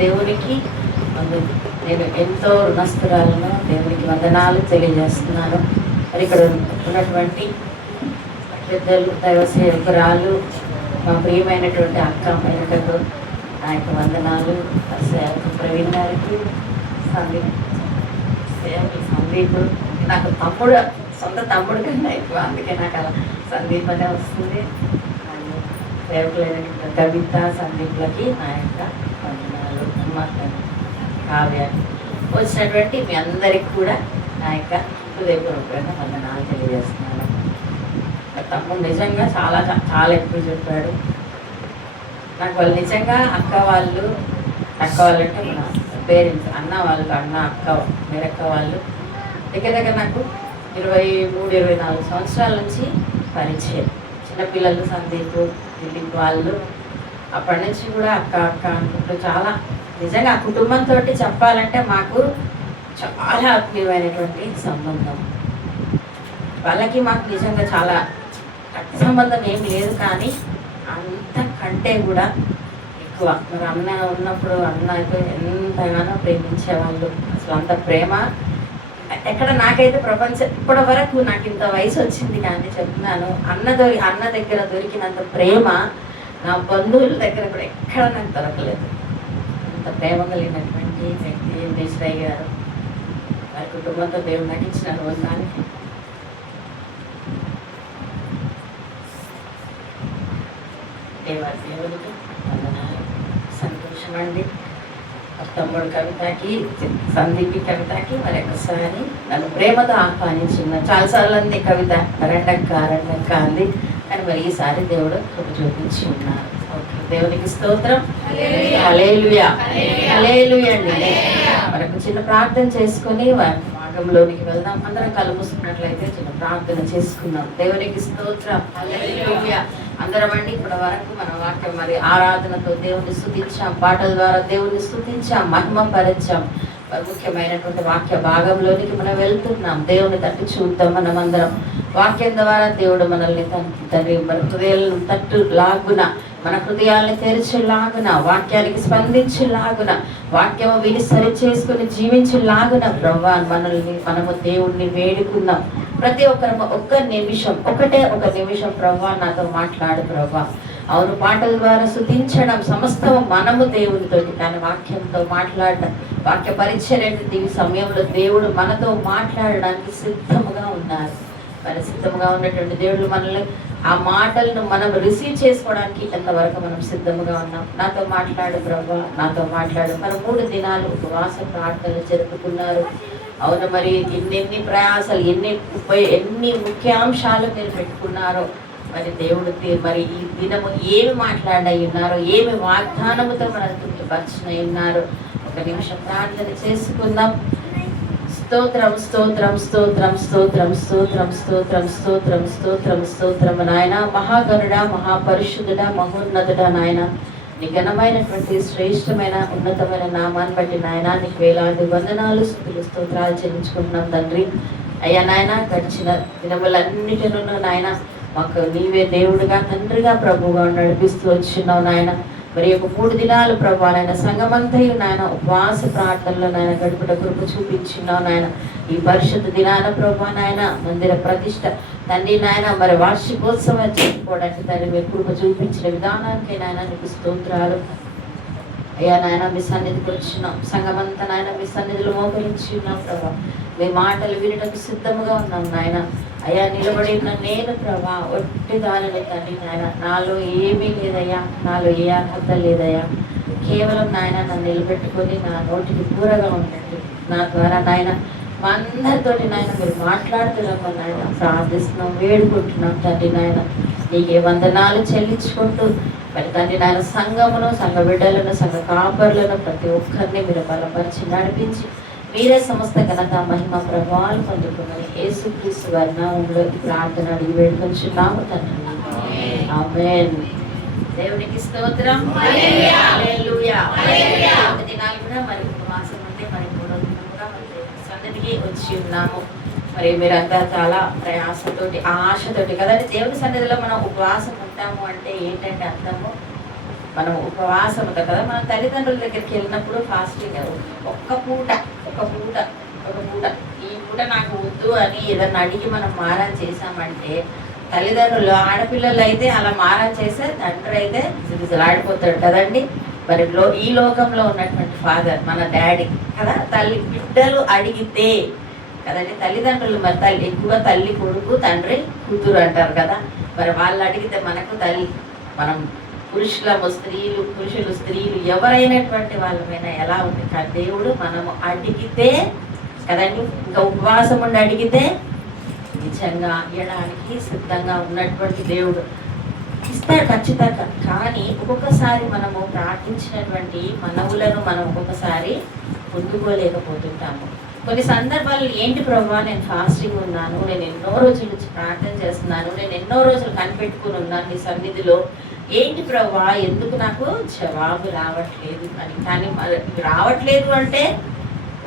దేవునికి నేను ఎంతో రుణస్థురాలను, దేవునికి వందనాలు తెలియజేస్తున్నాను. మరి ఇక్కడ ఉన్నటువంటి పెద్దలు, దైవ సేవకురాలు, మా ప్రియమైనటువంటి అక్క మేనకకు నా యొక్క వందనాలు. సేవకు ప్రవీణ్ గారికి, సందీప్ నాకు తమ్ముడు, సొంత తమ్ముడు కన్నా ఎక్కువ, అందుకే నాకు అలా సందీప్ అనే వస్తుంది. సేవకులైనటువంటి కవిత, సందీప్లకి నా యొక్క వందనాలు. కావ్య వచ్చినటువంటి మీ అందరికి కూడా నా యొక్క హృదయపూర్వకంగా వందనాలు తెలియజేస్తున్నాను. తమ్ముడు నిజంగా చాలా చాలా ఎక్కువ చెప్పాడు. నాకు వాళ్ళు నిజంగా అక్క వాళ్ళంటే మన పేరెంట్స్, అన్న వాళ్ళు, అన్న అక్క మీరక్క వాళ్ళు దగ్గర నాకు 23-24 సంవత్సరాల నుంచి పరిచయం. చిన్నపిల్లలు సందీప్, దిలీప్ వాళ్ళు అప్పటి నుంచి కూడా అక్క అక్క అనుకుంటూ చాలా నిజంగా ఆ కుటుంబంతో చెప్పాలంటే మాకు చాలా ఆత్మీయమైనటువంటి సంబంధం. వాళ్ళకి మాకు నిజంగా చాలా రక్త సంబంధం ఏం లేదు, కానీ అంతకంటే కూడా ఎక్కువ. మరి అన్న ఉన్నప్పుడు అన్నతో ఎంతగానో ప్రేమించేవాళ్ళు. అసలు అంత ప్రేమ ఎక్కడ నాకైతే ప్రపంచం ఇప్పటి వరకు నాకు ఇంత వయసు వచ్చింది కానీ చెప్తున్నాను, అన్న దగ్గర దొరికినంత ప్రేమ నా బంధువుల దగ్గర కూడా ఎక్కడ నాకు దొరకలేదు. అంత ప్రేమ కలిగినటువంటి వ్యక్తి దేశరాయ్ గారు. వారి కుటుంబంతో దేవుడు నటించిన రోజు కానీ దేవుడికి సంతోషం అండి. తమ్ముడు కవితకి, సందీప్ కవితకి మరి ఒకసారి నన్ను ప్రేమతో ఆహ్వానించున్నారు. చాలాసార్లు అంది కవిత రెండక్క అంది, కానీ మరి ఈసారి దేవుడు కృప చూపించి ఉన్నారు. ఓకే, దేవునికి స్తోత్రం. హల్లెలూయా, హల్లెలూయా అండి. మనకు చిన్న ప్రార్థన చేసుకొని మార్గంలోనికి వెళ్దాం. అందరం కళ్ళు మూసుకున్నట్లయితే చిన్న ప్రార్థన చేసుకుందాం. దేవునికి స్తోత్రం. హల్లెలూయా. అందరం అండి ఇప్పటి వరకు మన వాక్యం మరి ఆరాధనతో దేవుని స్తుతించాం, పాటల ద్వారా దేవుని స్తుతించాం, మహిమపరచాం. ముఖ్యమైనటువంటి వాక్య భాగంలోనికి మనం వెళ్తున్నాం. దేవుని తట్టు చూద్దాం. మనం అందరం వాక్యం ద్వారా దేవుడు మనల్ని మన హృదయాలను తట్టు లాగున, మన హృదయాలను తెరిచేలాగున, వాక్యానికి స్పందించేలాగున, వాక్యము విని సరి చేసుకుని జీవించేలాగున ప్రభువా మనము దేవుణ్ణి వేడుకుందాం. ప్రతి ఒక్కరు ఒక్క నిమిషం ప్రభువా నాతో మాట్లాడు ప్రభువా. అవును, పాటల ద్వారా స్తుతించడం సమస్తము మనము దేవునితోటి, కానీ వాక్యంతో మాట్లాడడం, వాక్య పరిచర్య ఈ సమయంలో దేవుడు మనతో మాట్లాడడానికి సిద్ధముగా ఉన్నారు. మరి సిద్ధముగా ఉన్నటువంటి దేవుడు మనల్ని ఆ మాటలను మనం రిసీవ్ చేసుకోవడానికి ఎంతవరకు మనం సిద్ధముగా ఉన్నాం. నాతో మాట్లాడు ప్రభువా, నాతో మాట్లాడు. మరి 3 దినాలు ఉపవాస ప్రార్థనలు జరుపుకున్నారు. అవును, మరి ఎన్ని ప్రయాసాలు, ఎన్ని ముఖ్యాంశాలు మీరు పెట్టుకున్నారో. మరి దేవుడు మరి ఈ దినము ఏమి మాట్లాడై ఉన్నారో, ఏమి వాగ్దానముతో మనల్ని తృప్తిపరచనై ఉన్నారో. ఒక నిమిషం ప్రార్థన చేసుకుందాం. స్తోత్రం, స్తోత్రం, స్తోత్రం, స్తోత్రం, స్తోత్రం, స్తోత్రం, స్తోత్రం, స్తోత్రం, స్తోత్రం. నాయన మహాగణుడా, మహాపరిశుద్ధుడా, మహోన్నతుడా, నాయన నీ ఘనమైనటువంటి శ్రేష్టమైన ఉన్నతమైన నామాన్ని బట్టి నాయన నీకు వేలాది వందనాలు, స్తుతులు, స్తోత్రాలు చెల్లించుకుంటున్నాం తండ్రి. అయ్యా నాయన గడిచిన దినములన్నిటిలో నాయన మాకు నీవే దేవుడుగా, తండ్రిగా, ప్రభువుగా నడిపిస్తూ వచ్చినావు నాయన. మరి ఒక 3 దినాలు ప్రభు నాయన సంఘమంతయు నాయన ఉపవాస ప్రార్థనలో నాయన గడుపుట కృప చూపించినావు నాయన. ఈ పరిశుద్ధ దినాన ప్రభు నాయన మందిర ప్రతిష్ట తండ్రి నాయన మరి వార్షికోత్సవం చేసుకోవడానికి తండ్రి మీరు కృప చూపించిన విధానానికి నాయన నీకు స్తోత్రాలు. అయ్యా నాయన మీ సన్నిధికి వచ్చినాం, సంఘమంతా నాయన మీ సన్నిధిలో మోకరించి ఉన్నాం ప్రభా. మీ మాటలు వినడానికి సిద్ధముగా ఉన్నాం నాయన. అయ్యా నిలబడి ఉన్న నేను ప్రభా ఒట్టి దానిని తండ్రి నాయన, నాలో ఏమీ లేదయ్యా, నాలో ఏ అర్హత లేదయ్యా. కేవలం నాయన నన్ను నిలబెట్టుకొని నా నోటికి పూరగా ఉండండి. నా ద్వారా నాయన మా అందరితోటి నాయన మీరు మాట్లాడుతున్నాము నాయన, ప్రార్థిస్తున్నాం, వేడుకుంటున్నాం తండ్రి నాయన. నీకే వందనాలు చెల్లించుకుంటూ మరి తండ్రి నాయన సంఘమును, సంఘ బిడ్డలను, సంఘ కాపరులను ప్రతి ఒక్కరిని మీరు బలపరిచి నడిపించి మీరే సమస్త ఘనత మహిమ ప్రభావాలు పొందుకున్నాను. యేసుక్రీస్తు వారి నామములో ఈ ప్రార్థన అడిగి వేడుకొంచున్నాము తండ్రి. ఆమేన్. దేవునికి స్తోత్రం. హల్లెలూయా. దినాలు కూడా మరి ఉపవాసం ఉంటే మరి 3వ దినం కూడా మరి సన్నిధికి వచ్చి ఉన్నాము. మరి మీరంతా చాలా ప్రయాసతోటి, ఆశతోటి కదండి దేవుని సన్నిధిలో మనం ఉపవాసం ఉంటాము అంటే ఏంటంటే అర్థము మనం ఉపవాసంతో కదా మన తల్లిదండ్రుల దగ్గరికి వెళ్ళినప్పుడు ఫాస్టింగ్ ఒక్క పూట ఒక పూట ఒక పూట ఈ పూట నాకు వద్దు అని ఏదన్నా అడిగి మనం మారం చేశామంటే తల్లిదండ్రులు ఆడపిల్లలు అయితే అలా మారం చేస్తే తండ్రి అయితే ఆడిపోతాడు కదండి. మరి ఈ లోకంలో ఉన్నటువంటి ఫాదర్ మన డాడీ కదా, తల్లి బిడ్డలు అడిగితే కదండి తల్లిదండ్రులు మరి ఎక్కువ తల్లి కొడుకు తండ్రి కూతురు అంటారు కదా. మరి వాళ్ళు అడిగితే మనకు తల్లి మనం పురుషులు స్త్రీలు ఎవరైనటువంటి వాళ్ళమైనా ఎలా ఉంది దేవుడు మనము అడిగితే కదండి, ఇంకా ఉపవాసం ఉండి అడిగితే నిజంగా ఇవ్వడానికి సిద్ధంగా ఉన్నటువంటి దేవుడు ఇస్తాడు ఖచ్చితంగా. కానీ ఒక్కొక్కసారి మనము ప్రార్థించినటువంటి మనవులను మనం ఒక్కొక్కసారి పొందుకోలేకపోతుంటాము. కొన్ని సందర్భాలు ఏంటి ప్రభువా నేను ఫాస్టింగ్ ఉన్నాను, నేను ఎన్నో రోజుల నుంచి ప్రార్థన చేస్తున్నాను, నేను ఎన్నో రోజులు కనిపెట్టుకుని ఉన్నాను నీ సన్నిధిలో, ఏంటి ప్రభువా ఎందుకు నాకు జవాబు రావట్లేదు అని. కానీ రావట్లేదు అంటే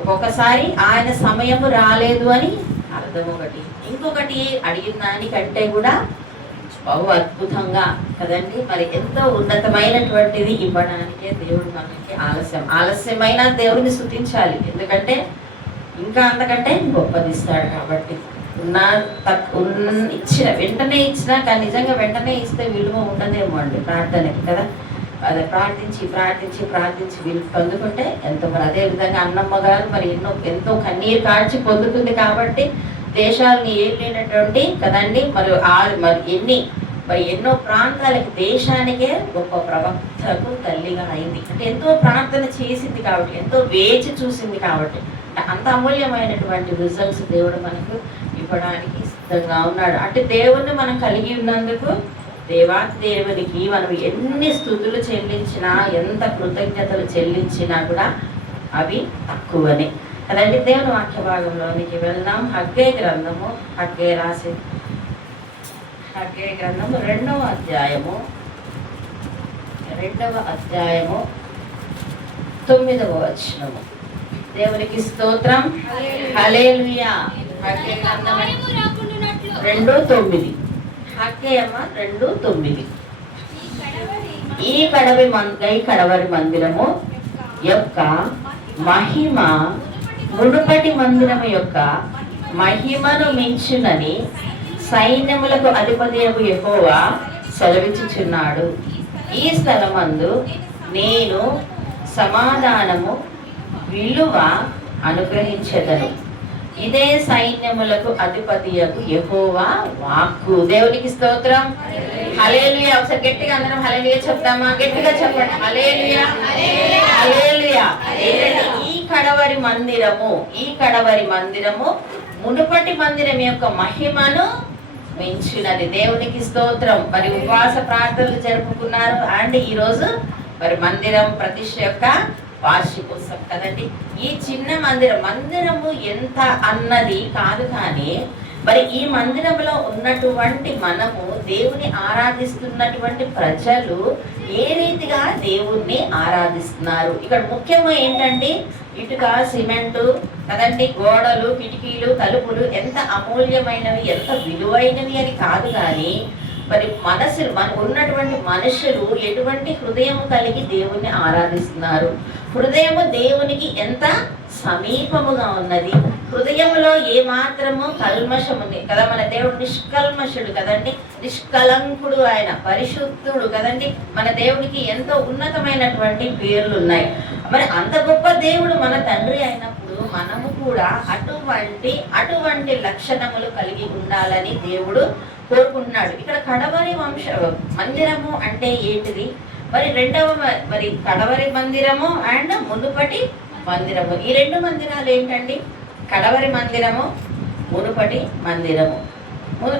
ఒక్కొక్కసారి ఆయన సమయము రాలేదు అని అర్థం ఒకటి, ఇంకొకటి అడిగిన దానికంటే కూడా బహు అద్భుతంగా కదండి మరి ఎంతో ఉన్నతమైనటువంటిది ఇవ్వడానికే దేవుడు మనకి ఆలస్యమైన దేవుడిని స్తుతించాలి. ఎందుకంటే ఇంకా అంతకంటే గొప్పదిస్తాడు కాబట్టి. ఇచ్చిన వెంటనే ఇచ్చినా కానీ నిజంగా వెంటనే ఇస్తే విలువ ఉండదేమో అండి ప్రార్థనకి కదా. అదే ప్రార్థించి వీళ్ళు పొందుకుంటే ఎంతో మరి అదే విధంగా అన్నమ్మ గారు మరి ఎంతో కన్నీరు కాల్చి పొందుతుంది కాబట్టి దేశాలని ఏలినటువంటి కదండి మరి ఎన్నో ప్రాంతాలకి దేశానికే గొప్ప ప్రవక్తకు తల్లిగా అయింది. అంటే ఎంతో ప్రార్థన చేసింది కాబట్టి, ఎంతో వేచి చూసింది కాబట్టి అంత అమూల్యమైనటువంటి రిజల్ట్స్ దేవుడు మనకు ఇవ్వడానికి సిద్ధంగా ఉన్నాడు. అంటే దేవుణ్ణి మనం కలిగి ఉన్నందుకు దేవునికి మనం ఎన్ని స్తుతులు చెల్లించినా ఎంత కృతజ్ఞతలు చెల్లించినా కూడా అవి తక్కువనే కదండి. దేవుని వాక్య భాగంలోనికి వెళ్దాం. హగ్గై గ్రంథము హగ్గై గ్రంథము 2వ అధ్యాయము 9వ వచనము. దేవునికి స్తోత్రం, హల్లెలూయా. హగ్గై గ్రంథము 2:9. హగ్గయమ్మ 2:9. ఈ కడవరి మందిరము యొక్క మహిమ మునుపటి మందిరము యొక్క మహిమను మించునని సైన్యములకు అధిపతియగు యెహోవా సెలవిచ్చుచున్నాడు. ఈ స్థలమందు నేను సమాధానము విలువ అనుగ్రహించెదను. ఇదే సైన్యములకు అధిపతియగు యెహోవా వాక్కు. దేవునికి స్తోత్రం, హల్లెలూయా. ఒకసారి గట్టిగా అందరం హల్లెలూయా చెప్తామా? గట్టిగా చెప్పండి, హల్లెలూయా హల్లెలూయా. ఈ కడవరి మందిరము మునుపటి మందిరం యొక్క మహిమను మించినది. దేవునికి స్తోత్రం. మరి ఉపవాస ప్రార్థనలు జరుపుకున్నారు అండ్ ఈరోజు మరి మందిరం ప్రతిష్ఠ యొక్క వార్షికోత్సవం కదండి. ఈ చిన్న మందిరము ఎంత అన్నది కాదు, కానీ మరి ఈ మందిరంలో ఉన్నటువంటి మనము దేవుని ఆరాధిస్తున్నటువంటి ప్రజలు ఏ రీతిగా దేవుణ్ణి ఆరాధిస్తున్నారు. ఇక్కడ ముఖ్యంగా ఏంటంటే ఇటుక, సిమెంటు కదండి, గోడలు, కిటికీలు, తలుపులు ఎంత అమూల్యమైనవి, ఎంత విలువైనవి అని కాదు, కానీ మరి ఉన్నటువంటి మనుషులు ఎటువంటి హృదయము కలిగి దేవుణ్ణి ఆరాధిస్తున్నారు. హృదయము దేవునికి ఎంత సమీపముగా ఉన్నది. హృదయంలో ఏ మాత్రము కల్మషం ఉంది కదా. మన దేవుడు నిష్కల్మషుడు కదండి, నిష్కలంకుడు, ఆయన పరిశుద్ధుడు కదండి. మన దేవుడికి ఎంతో ఉన్నతమైనటువంటి పేర్లు ఉన్నాయి. మరి అంత గొప్ప దేవుడు మన తండ్రి అయినప్పుడు మనము కూడా అటువంటి లక్షణములు కలిగి ఉండాలని దేవుడు కోరుకుంటున్నాడు. ఇక్కడ కడవరి మందిరము అంటే ఏంటిది? మరి మరి కడవరి మందిరము అండ్ మునుపటి మందిరము, ఈ 2 మందిరాలు ఏంటండి? కడవరి మందిరము, మునుపటి మందిరము.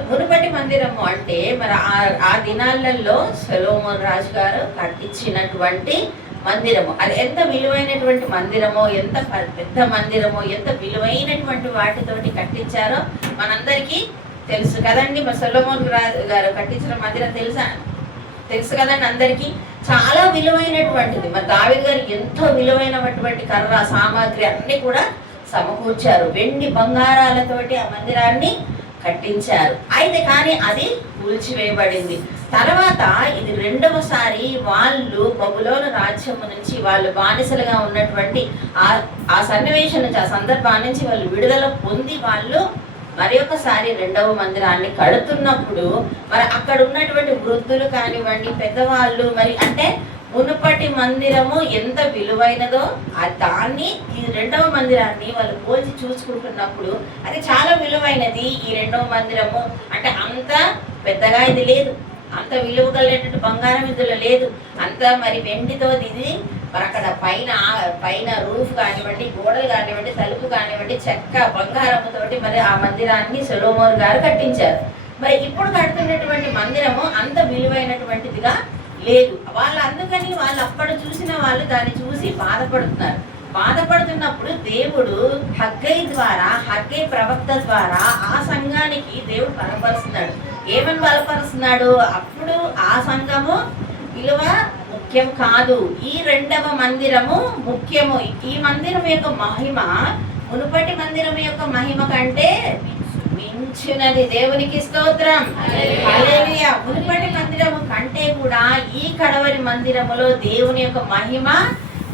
మునుపటి మందిరము అంటే మరి ఆ దినాలలో సొలొమోను రాజు గారు కట్టించినటువంటి మందిరము. అది ఎంత విలువైనటువంటి మందిరమో, ఎంత పెద్ద మందిరమో, ఎంత విలువైనటువంటి వాటితోటి కట్టించారో మనందరికీ తెలుసు కదండి. మరి సొలొమోను రాజు గారు కట్టించిన మందిరం తెలుసు కదండి అందరికీ. చాలా విలువైనటువంటిది. మరి దావీదు గారు ఎంతో విలువైనటువంటి కర్ర సామాగ్రి అన్ని కూడా సమకూర్చారు. వెండి బంగారాలతోటి ఆ మందిరాన్ని కట్టించారు. అయితే కానీ అది కూల్చివేయబడింది. తర్వాత ఇది రెండవసారి వాళ్ళు బబులోను రాజ్యము నుంచి వాళ్ళు బానిసలుగా ఉన్నటువంటి ఆ సన్నివేశం నుంచి, ఆ సందర్భాన్ని నుంచి వాళ్ళు విడుదల పొంది వాళ్ళు మరి ఒకసారి రెండవ మందిరాన్ని కడుతున్నప్పుడు మరి అక్కడ ఉన్నటువంటి వృద్ధులు కానివ్వండి, పెద్దవాళ్ళు, మరి అంటే మునుపటి మందిరము ఎంత విలువైనదో దాన్ని ఈ రెండవ మందిరాన్ని వాళ్ళు పోల్చి చూసుకుంటున్నప్పుడు అది చాలా విలువైనది. ఈ రెండవ మందిరము అంటే అంత పెద్దగా ఇది లేదు, అంత విలువ కలిగినట్టు బంగారం ఇందులో లేదు, అంత మరి వెండితో ఇది మరి అక్కడ పైన రూఫ్ కానివ్వండి, గోడలు కానివ్వండి, తలుపు కానివ్వండి చెక్క బంగారముతోటి మరి ఆ మందిరాన్ని సొలొమోను గారు కట్టించారు. మరి ఇప్పుడు కడుతున్నటువంటి మందిరము అంత విలువైనటువంటిదిగా లేదు. అందుకని వాళ్ళు అప్పుడు చూసిన వాళ్ళు దాన్ని చూసి బాధపడుతున్నప్పుడు దేవుడు హగ్గై ప్రవక్త ద్వారా ఆ సంఘానికి దేవుడు బలపరుస్తున్నాడు. ఏమని బలపరుస్తున్నాడు? అప్పుడు ఆ సంఘము విలువ ముఖ్యం కాదు, ఈ రెండవ మందిరము ముఖ్యము. ఈ మందిరం యొక్క మహిమ మునుపటి మందిరం యొక్క మహిమ కంటే మించినది. దేవునికి స్తోత్రం. హల్లెలూయా. మునుపటి మందిరము కంటే కూడా ఈ కడవరి మందిరములో దేవుని యొక్క మహిమ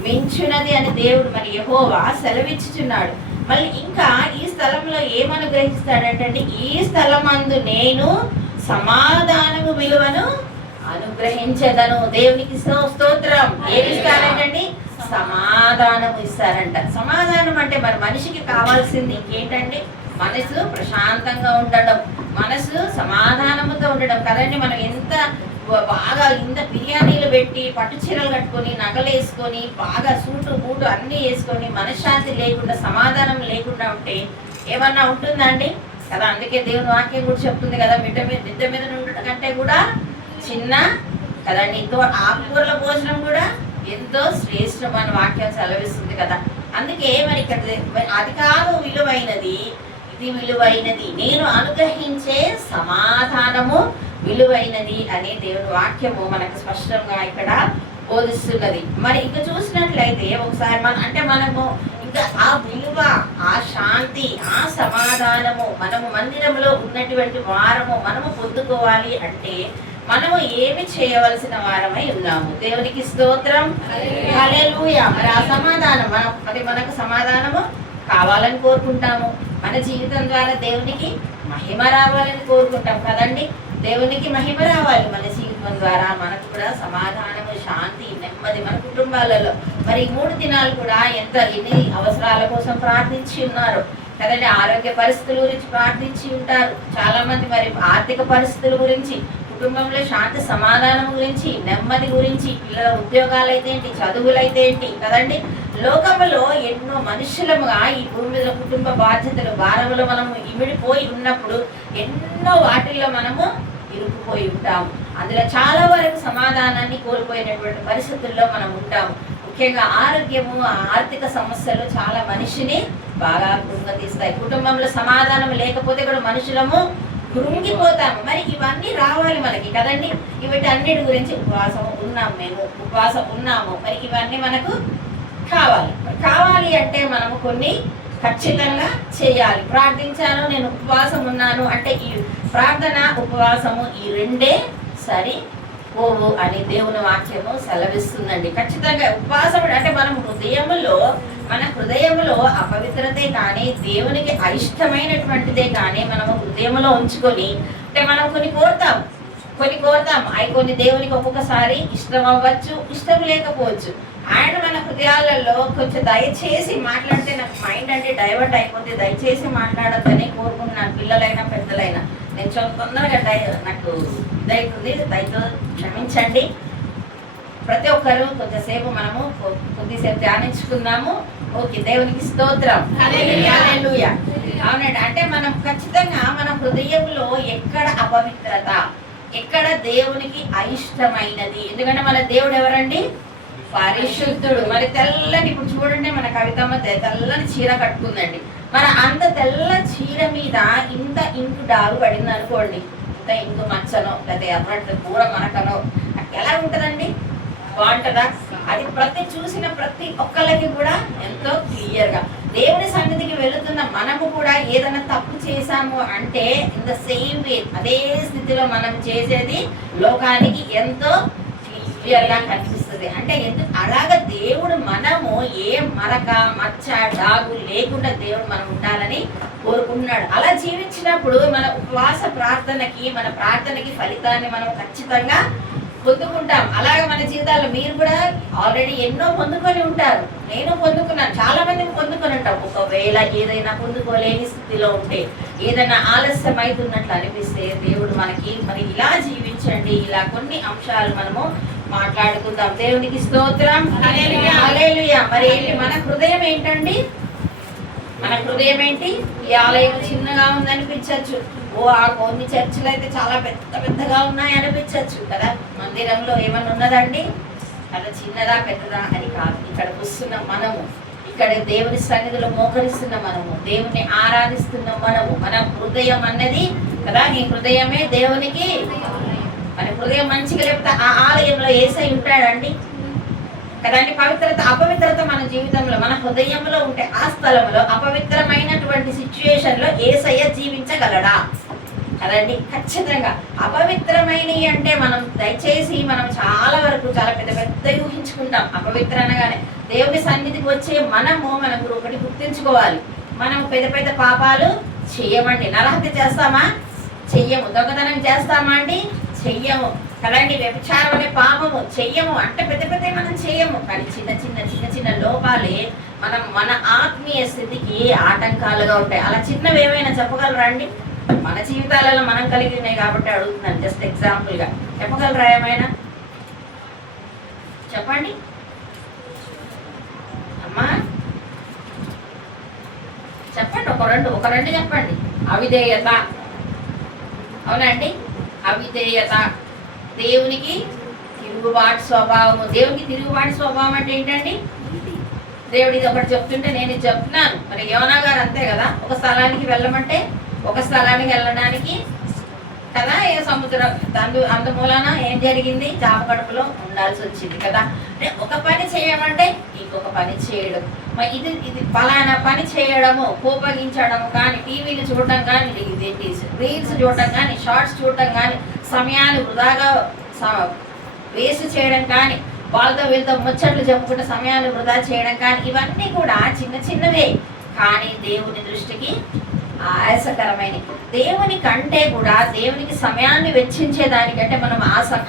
మించినది అని దేవుడు మరి యెహోవా సెలవిచ్చుచున్నాడు. మళ్ళీ ఇంకా ఈ స్థలంలో ఏమనుగ్రహిస్తాడంటే, ఈ స్థలమందు నేను సమాధానము విలువను అనుగ్రహించదను. దేవునికి స్తోత్రం. ఏమి ఇస్తారంటండి? సమాధానము ఇస్తారంట. సమాధానం అంటే మరి మనిషికి కావాల్సింది ఇంకేంటండి? మనసు ప్రశాంతంగా ఉండడం, మనసు సమాధానముతో ఉండడం కదండి. మనం ఎంత బాగా ఇంత బిర్యానీలు పెట్టి పట్టు చీరలు కట్టుకొని నగలు వేసుకొని బాగా సూటు బూటు అన్నీ వేసుకొని మనశ్శాంతి లేకుండా సమాధానం లేకుండా ఉంటే ఏమన్నా ఉంటుందా అండి? కదా, అందుకే దేవుని వాక్యం కూడా చెప్తుంది కదా, మిద్ద మీద ఉండటం కంటే కూడా చిన్న కదండి ఆకుకూరల భోజనం కూడా ఎంతో శ్రేష్టమైన వాక్యం సెలవిస్తుంది కదా. అందుకే మరి ఇక్కడ అది కాదు విలువైనది, ఇది విలువైనది, నేను అనుగ్రహించే సమాధానము విలువైనది అనే దేవుని వాక్యము మనకు స్పష్టంగా ఇక్కడ బోధిస్తున్నది. మరి ఇంకా చూసినట్లయితే ఒకసారి మనము ఇంకా ఆ విలువ, ఆ శాంతి, ఆ సమాధానము మనము మందిరంలో ఉన్నటువంటి వారము మనము పొందుకోవాలి అంటే మనము ఏమి చేయవలసిన వారమై ఉన్నాము. దేవునికి స్తోత్రం. హల్లెలూయా. మరి ఆ సమాధానం మనకు సమాధానము కావాలని కోరుకుంటాము. మన జీవితం ద్వారా దేవునికి మహిమ రావాలని కోరుకుంటాం కదండి. దేవునికి మహిమ రావాలి మన జీవితం ద్వారా. మనకు కూడా సమాధానము, శాంతి, నెమ్మది మన కుటుంబాలలో. మరి 3 దినాలు కూడా ఎన్ని అవసరాల కోసం ప్రార్థించి ఉన్నారు కదండి. ఆరోగ్య పరిస్థితుల గురించి ప్రార్థించి ఉంటారు చాలా మంది. మరి ఆర్థిక పరిస్థితుల గురించి, కుటుంబంలో శాంతి సమాధానం గురించి, నెమ్మది గురించి, పిల్లల ఉద్యోగాలు అయితే ఏంటి, చదువులు అయితే ఏంటి కదండి. లోకములో ఎన్నో మనుషులముగా ఈ భూమి మీద కుటుంబ బాధ్యతలు భారములు మనము ఇమిడిపోయి ఉన్నప్పుడు ఎన్నో వాటిల్లో మనము ఇరుక్కుపోయి ఉంటాము. అందులో చాలా వరకు సమాధానాన్ని కోల్పోయినటువంటి పరిస్థితుల్లో మనం ఉంటాము. ముఖ్యంగా ఆరోగ్యము, ఆర్థిక సమస్యలు చాలా మనిషిని బాగా కృంగతీస్తాయి. కుటుంబంలో సమాధానం లేకపోతే కూడా మనుషులము కృంగిపోతాము. మరి ఇవన్నీ రావాలి మనకి కదండి. వీటన్నిటి గురించి ఉపవాసం ఉన్నాము. మరి ఇవన్నీ మనకు కావాలి అంటే మనము కొన్ని ఖచ్చితంగా చేయాలి. ప్రార్థించాను, నేను ఉపవాసం ఉన్నాను అంటే ఈ ప్రార్థన, ఉపవాసము ఈ రెండే సరి పోవు అని దేవుని వాక్యము సెలవిస్తుందండి. ఖచ్చితంగా ఉపవాసం అంటే మన హృదయములో అపవిత్రతే కానీ, దేవునికి అయిష్టమైనటువంటిదే కానీ మనము హృదయంలో ఉంచుకొని అంటే మనం కొన్ని కోరుతాం అవి కొన్ని దేవునికి ఒక్కొక్కసారి ఇష్టం అవ్వచ్చు, ఇష్టం లేకపోవచ్చు. ఆయన మన హృదయాలలో కొంచెం దయచేసి మాట్లాడితే నాకు మైండ్ అంటే డైవర్ట్ అయిపోతే దయచేసి మాట్లాడద్దని కోరుకుంటున్నాను. పిల్లలైనా పెద్దలైనా నేను తొందరగా నాకు ఇదవుతుంది, దయతో క్షమించండి. ప్రతి ఒక్కరు మనము కొద్దిసేపు ధ్యానించుకుందాము. ఓకే, దేవునికి స్తోత్రం. హల్లెలూయా. అవునండి. అంటే మనం ఖచ్చితంగా మన హృదయంలో ఎక్కడ అపవిత్రత, ఎక్కడ దేవునికి అయిష్టమైనది. ఎందుకంటే మన దేవుడు ఎవరండి? పరిశుద్ధుడు. మరి తెల్లని, ఇప్పుడు చూడండి మన కవితమ్మ తెల్లని చీర కట్టుకుందండి. మరి అంత తెల్ల చీర మీద ఇంత ఇంకు డాగు పడింది అనుకోండి, ఇంత ఇంకు మచ్చనో లేదా ఎర్రటి కూర మరకనో ఎలా ఉంటుందండి? బాగుంటుందా? అది చూసిన ప్రతి ఒక్కళ్ళకి కూడా ఎంతో క్లియర్గా దేవుని సన్నిధికి వెళుతున్న మనము కూడా కూడా ఏదైనా తప్పు చేశాము అంటే ఇన్ ద సేమ్ వే అదే స్థితిలో మనం చేసేది లోకానికి ఎంతో క్లియర్ గా కనిపిస్తుంది. అంటే ఎందుకు అలాగ దేవుడు మనము ఏ మరక మచ్చ డాగు లేకుండా దేవుడు మనం ఉండాలని కోరుకుంటున్నాడు. అలా జీవించినప్పుడు మన ఉపవాస ప్రార్థనకి మన ప్రార్థనకి ఫలితాన్ని మనం ఖచ్చితంగా పొందుకుంటాం. అలాగే మన జీవితాల్లో మీరు కూడా ఆల్రెడీ ఎన్నో పొందుకొని ఉంటారు. నేను పొందుకున్నాను, చాలా మంది పొందుకొని ఉంటాం. ఒకవేళ ఏదైనా పొందుకోలేని స్థితిలో ఉంటే, ఏదైనా ఆలస్యం అవుతున్నట్లు అనిపిస్తే దేవుడు మనకి మరి ఇలా జీవించండి, ఇలా కొన్ని అంశాలు మనము మాట్లాడుకుందాం. దేవునికి స్తోత్రం. హల్లెలూయా. మరి మన హృదయం ఏంటండి? మన హృదయం ఏంటి? ఈ ఆలయం చిన్నగా ఉందనిపించవచ్చు. ఆ కొన్ని చర్చిలు అయితే చాలా పెద్ద పెద్దగా ఉన్నాయి అనిపించవచ్చు కదా. మందిరంలో ఏమన్నా ఉన్నదండి? అలా చిన్నదా పెద్దదా అని కాదు. ఇక్కడ వస్తున్న మనము, ఇక్కడ దేవుని సన్నిధిలో మోకరిస్తున్న మనము, దేవుని ఆరాధిస్తున్న మనము, మన హృదయం అన్నది కదా. నీ హృదయమే దేవునికి. మన హృదయం మంచిగా లేకపోతే ఆ ఆలయంలో యేసయ్య ఉంటాడండి కదండి. పవిత్రత అపవిత్రత మన జీవితంలో మన హృదయంలో ఉంటే ఆ స్థలంలో అపవిత్రమైనటువంటి సిచ్యుయేషన్ లో యేసయ్య జీవించగలడా? కదండి. ఖచ్చితంగా అపవిత్రమైనవి అంటే మనం దయచేసి మనం చాలా వరకు చాలా పెద్ద పెద్ద ఊహించుకుంటాం. అపవిత్ర అనగానే దేవుని సన్నిధికి వచ్చే మనము మనకు ఒకటి గుర్తించుకోవాలి. మనం పెద్ద పెద్ద పాపాలు చెయ్యమండి. నరహత్య చేస్తామా? చెయ్యము. దొంగతనం చేస్తామా అండి? చెయ్యము కదండి. వ్యభిచారం అనే పాపము చెయ్యము. అంటే పెద్ద పెద్ద మనం చెయ్యము. కానీ చిన్న చిన్న చిన్న చిన్న లోపాలే మన ఆత్మీయ స్థితికి ఆటంకాలుగా ఉంటాయి. అలా చిన్నవి ఏమైనా చెప్పగలరా అండి? మన జీవితాలలో మనం కలిగి ఉన్నాయి కాబట్టి అడుగుతున్నాను. జస్ట్ ఎగ్జాంపుల్ గా చెప్పగలరా ఏమైనా? చెప్పండి అమ్మా, చెప్పండి. ఒక రెండు చెప్పండి. అవిధేయత, అవునండి. అవిధేయత, దేవునికి తిరుగుబాటు స్వభావము. దేవునికి తిరుగుబాటు స్వభావం అంటే ఏంటండి? దేవుడు ఇది ఒకటి చెప్తుంటే నేను ఇది చెప్తున్నాను. మరి యోనా గారు అంతే కదా. ఒక స్థలానికి వెళ్ళమంటే ఒక స్థలానికి వెళ్ళడానికి కదా ఏ సముద్రం అందుమూలన ఏం జరిగింది? జామ కడుపులో ఉండాల్సి వచ్చింది కదా. అంటే ఒక పని చేయమంటే ఇంకొక పని చేయడం. మరి ఇది ఫలానా పని చేయడము, కోపగించడము కానీ, టీవీలు చూడటం కానీ, రీల్స్ చూడటం కానీ, షార్ట్స్ చూడటం కానీ, సమయాన్ని వృధాగా వేస్ట్ చేయడం కానీ, వాళ్ళతో వీళ్ళతో ముచ్చట్లు చెప్పుకుంటే సమయాన్ని వృధా చేయడం కానీ, ఇవన్నీ కూడా చిన్న చిన్నవే కానీ దేవుని దృష్టికి ఆయాసకరమైన. దేవుని కంటే కూడా దేవునికి సమయాన్ని వెచ్చించే దానికంటే మనం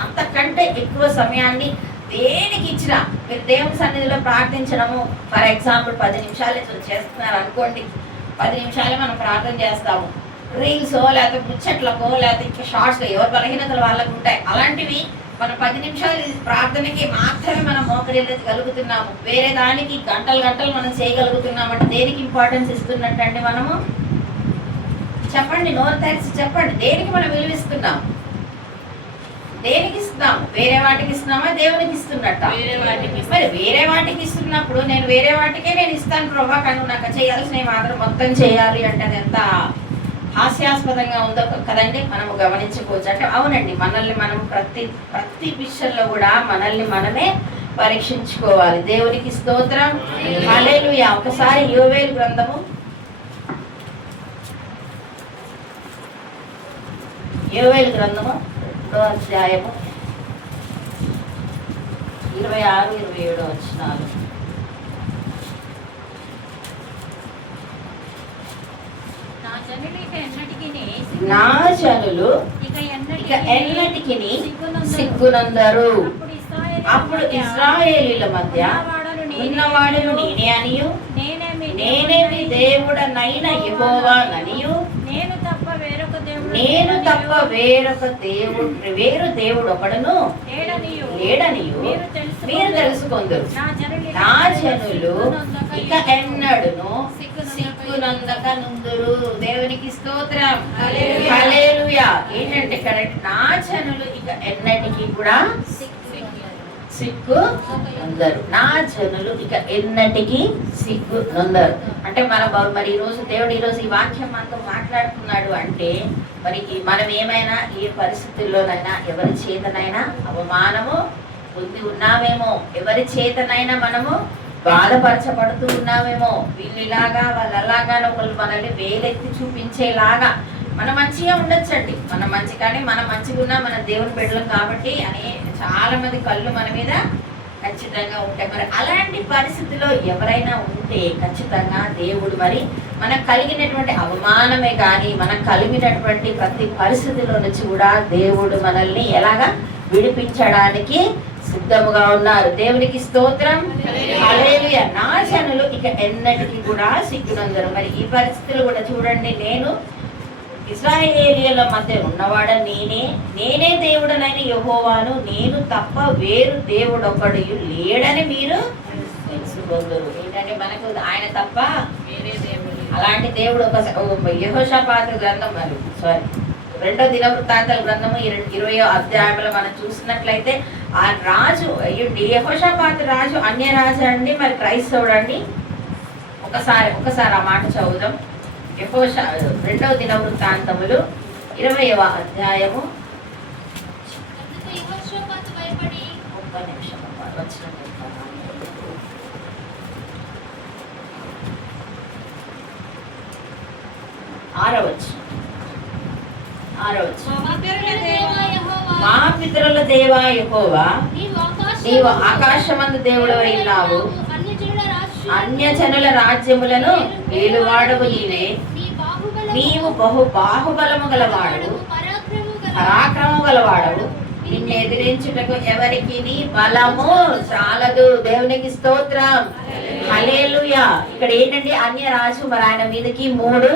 అంతకంటే ఎక్కువ సమయాన్ని దేనికి ఇచ్చినా, మీరు దేవుని సన్నిధిలో ప్రార్థించడము ఫర్ ఎగ్జాంపుల్ 10 నిమిషాలు చేస్తున్నారు అనుకోండి. 10 నిమిషాలు మనం ప్రార్థన చేస్తాము. రీల్సో లేకపోతే ముచ్చట్లకో లేకపోతే ఇంకా షార్ట్స్, ఎవరి బలహీనతలు వాళ్ళకు ఉంటాయి. అలాంటివి మనం 10 నిమిషాలు ప్రార్థనకి మాత్రమే మనం మోకరిల్లుగలుగుతున్నాము. వేరే దానికి గంటలు గంటలు మనం చేయగలుగుతున్నామంటే దేనికి ఇంపార్టెన్స్ ఇస్తున్నట్టండి మనము? చెప్పండి, నోరు తెరిచి చెప్పండి. దేనికి మనం విలువిస్తున్నాం? దేనికి ఇస్తున్నాము? వేరే వాటికి ఇస్తున్నామా దేవునికి ఇస్తున్నట్ట? మరి వేరే వాటికి ఇస్తున్నప్పుడు నేను వేరే వాటికే నేను ఇస్తాను ప్రభా, కానీ నాకు చేయాల్సినవి మాత్రం మొత్తం చేయాలి అంటే అది ఎంత హాస్యాస్పదంగా ఉందో కదండి. మనము గమనించుకోవచ్చు. అంటే అవునండి, మనల్ని మనం ప్రతి విషయంలో కూడా మనల్ని మనమే పరీక్షించుకోవాలి. దేవునికి స్తోత్రం. హల్లెలూయా. ఒకసారి యోవేలు గ్రంథము 2వ అధ్యాయము 26, 27 వచనాలు. నా జనులు ఇక ఎన్నటికి సిగ్గునందరు. అప్పుడు ఇశ్రాయేలీల మధ్య ఉన్నవాడును నేనే అనియు, నేనేమి దేవుడనైన యెహోవాననియు, నేను తప్ప వేరు దేవుడు ఒకడును లేడనియు మీరు తెలుసుకొందురు. నా జనులు ఇక ఎన్నడును సిగ్గునందక నుందురు. దేవునికి స్తోత్రం. హల్లెలూయా. ఏంటంటే ఇక్కడ నా జనులు ఇక ఎన్నటికీ కూడా సిగ్గు నొందరు. నా జనులు ఇక ఎన్నటికీ సిగ్గు నొందరు. అంటే మరి ఈరోజు దేవుడు ఈరోజు ఈ వాక్యం మనతో మాట్లాడుతున్నాడు అంటే మరి మనం ఏమైనా ఏ పరిస్థితుల్లోనైనా ఎవరి చేతనైనా అవమానము పొంది ఉన్నామేమో, ఎవరి చేతనైనా మనము బాధపరచబడుతూ ఉన్నామేమో, వీళ్ళు ఇలాగా వాళ్ళు అలాగా ఒకళ్ళు మనల్ని వేలెత్తి చూపించేలాగా. మనం మంచిగా ఉండొచ్చండి, మనం మంచి, కానీ మనం మంచిగా ఉన్నా మన దేవుని బిడ్డలం కాబట్టి అని చాలా మంది కళ్ళు మన మీద ఖచ్చితంగా ఉంటాయి. మరి అలాంటి పరిస్థితిలో ఎవరైనా ఉంటే ఖచ్చితంగా దేవుడు మరి మనకు కలిగినటువంటి అవమానమే కానీ మనకు కలిగినటువంటి ప్రతి పరిస్థితిలో నుంచి కూడా దేవుడు మనల్ని ఎలాగా విడిపించడానికి సిద్ధముగా ఉన్నారు. దేవునికి స్తోత్రం, హల్లెలూయా. నా జనులు ఇక ఎన్నటికీ కూడా సిగ్గునందరు. మరి ఈ పరిస్థితులు కూడా చూడండి, నేను ఇశ్రాయేలీయుల మధ్య ఉన్నవాడ నేనే దేవుడనైన యెహోవాను, నేను తప్ప వేరు దేవుడొక్కడు లేడని మీరు తెలుసుకొందురు. ఏంటంటే మనకు ఆయన తప్ప వేరే దేవుడు, అలాంటి దేవుడు ఒక యెహోషాపాతు గ్రంథం, మరి సారీ 2వ దినవృత్తాంతాల గ్రంథము 20వ అధ్యాయంలో మనం చూసినట్లయితే ఆ రాజు అయ్యుండి, యెహోషాపాతు రాజు అన్య రాజు అండి, మరి క్రైస్తవుడు అండి. ఒకసారి ఆ మాట చదువుదాం. 2వ దినవృత్తాంతములు 20వ అధ్యాయము. ఒక్క నిమిషం వచ్చిన 6వ వచనం. మా పితరుల దేవా యెహోవా, నీవు ఆకాశమందు దేవుడవై ఉన్నావు, అన్యజనుల రాజ్యములను ఏలువాడవు నీవే. నీవు బహు బాహుబలము గలవాడవు, పరాక్రమము గలవాడవు. నిన్ను ఎదిరించుటకు ఎవరికి నీ బలము చాలదు. దేవునికి స్తోత్రం, హల్లెలూయా. ఇక్కడ ఏంటంటే అన్య రాజు, మరి ఆయన మీదకి 3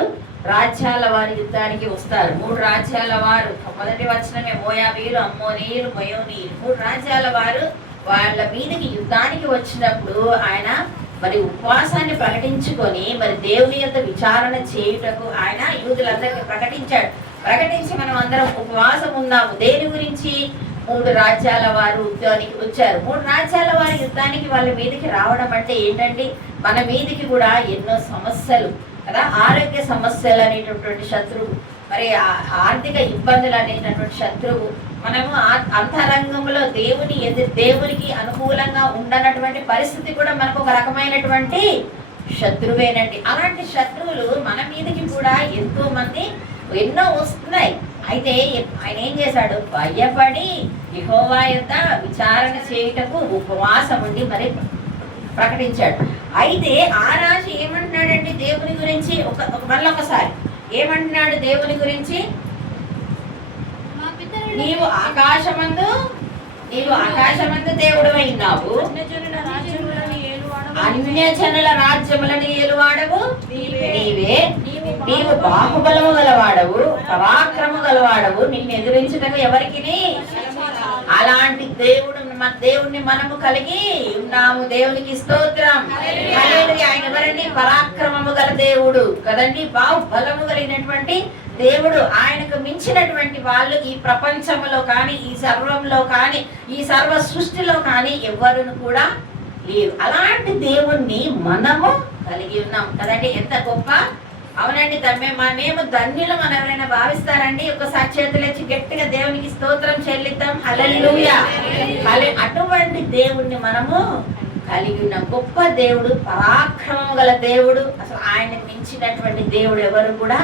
రాజ్యాల వారు యుద్ధానికి వస్తారు. 3 రాజ్యాల వారు, మొదటి వచనమే మోయాబీయులు, అమ్మోనీయులు, మయోనీయులు. 3 రాజ్యాల వారు వాళ్ళ మీదకి యుద్ధానికి వచ్చినప్పుడు ఆయన మరి ఉపవాసాన్ని ప్రకటించుకొని మరి దేవుని యొక్క విచారణ చేయుటకు ఆయన యూదులందరికీ ప్రకటించి మనం అందరం ఉపవాసం ఉన్నాము. దేని గురించి? 3 రాజ్యాల వారు యుద్ధానికి వచ్చారు. 3 రాజ్యాల వారి యుద్ధానికి వాళ్ళ మీదకి రావడం అంటే ఏంటండి, మన మీదకి కూడా ఎన్నో సమస్యలు కదా, ఆరోగ్య సమస్యలు అనేటటువంటి శత్రువు, మరి ఆర్థిక ఇబ్బందులు అనేటటువంటి శత్రువు, మనము అంతరంగంలో దేవునికి అనుకూలంగా ఉండనటువంటి పరిస్థితి కూడా మనకు ఒక రకమైనటువంటి శత్రువేనండి. అలాంటి శత్రువులు మన మీదకి కూడా ఎన్నో వస్తున్నాయి. అయితే ఆయన ఏం చేశాడు? భయపడి యెహోవా యొక్క విచారణ చేయుటకు ఉపవాసం ఉండి మరి ప్రకటించాడు. అయితే ఆ రాజు ఏమంటున్నాడండి దేవుని గురించి? మళ్ళొకసారి ఏమంటున్నాడు దేవుని గురించి? నీవు ఆకాశమందు దేవుడు అయినావు, అన్యజనుల రాజ్యములను ఏలువాడవు నీవే. నీవు బాహుబలము గలవాడవు, పరాక్రము గలవాడవు. నిన్ను ఎదిరించుటకు ఎవరికి? అలాంటి దేవుణ్ణి మనము కలిగి ఉన్నాము. దేవునికి స్తోత్రం, హల్లెలూయా. ఆయన ఎవరండి? పరాక్రమము గల దేవుడు కదండి, బాహుబలము కలిగినటువంటి దేవుడు. ఆయనకు మించినటువంటి వాళ్ళు ఈ ప్రపంచంలో కానీ, ఈ సర్వంలో కానీ, ఈ సర్వ సృష్టిలో కానీ ఎవరును కూడా లేరు. అలాంటి దేవుణ్ణి మనము కలిగి ఉన్నాం కదండి. ఎంత గొప్ప! అవునండి, మేము ధన్యులు మనం ఎవరైనా భావిస్తారండి? ఒకసారి చేతులెచ్చి గట్టిగా దేవునికి స్తోత్రం చెల్లిద్దాం. హల్లెలూయా. అటువంటి దేవుణ్ణి మనము కలిగి ఉన్నాం. గొప్ప దేవుడు, పరాక్రమం గల దేవుడు. అసలు ఆయన మించినటువంటి దేవుడు ఎవరు కూడా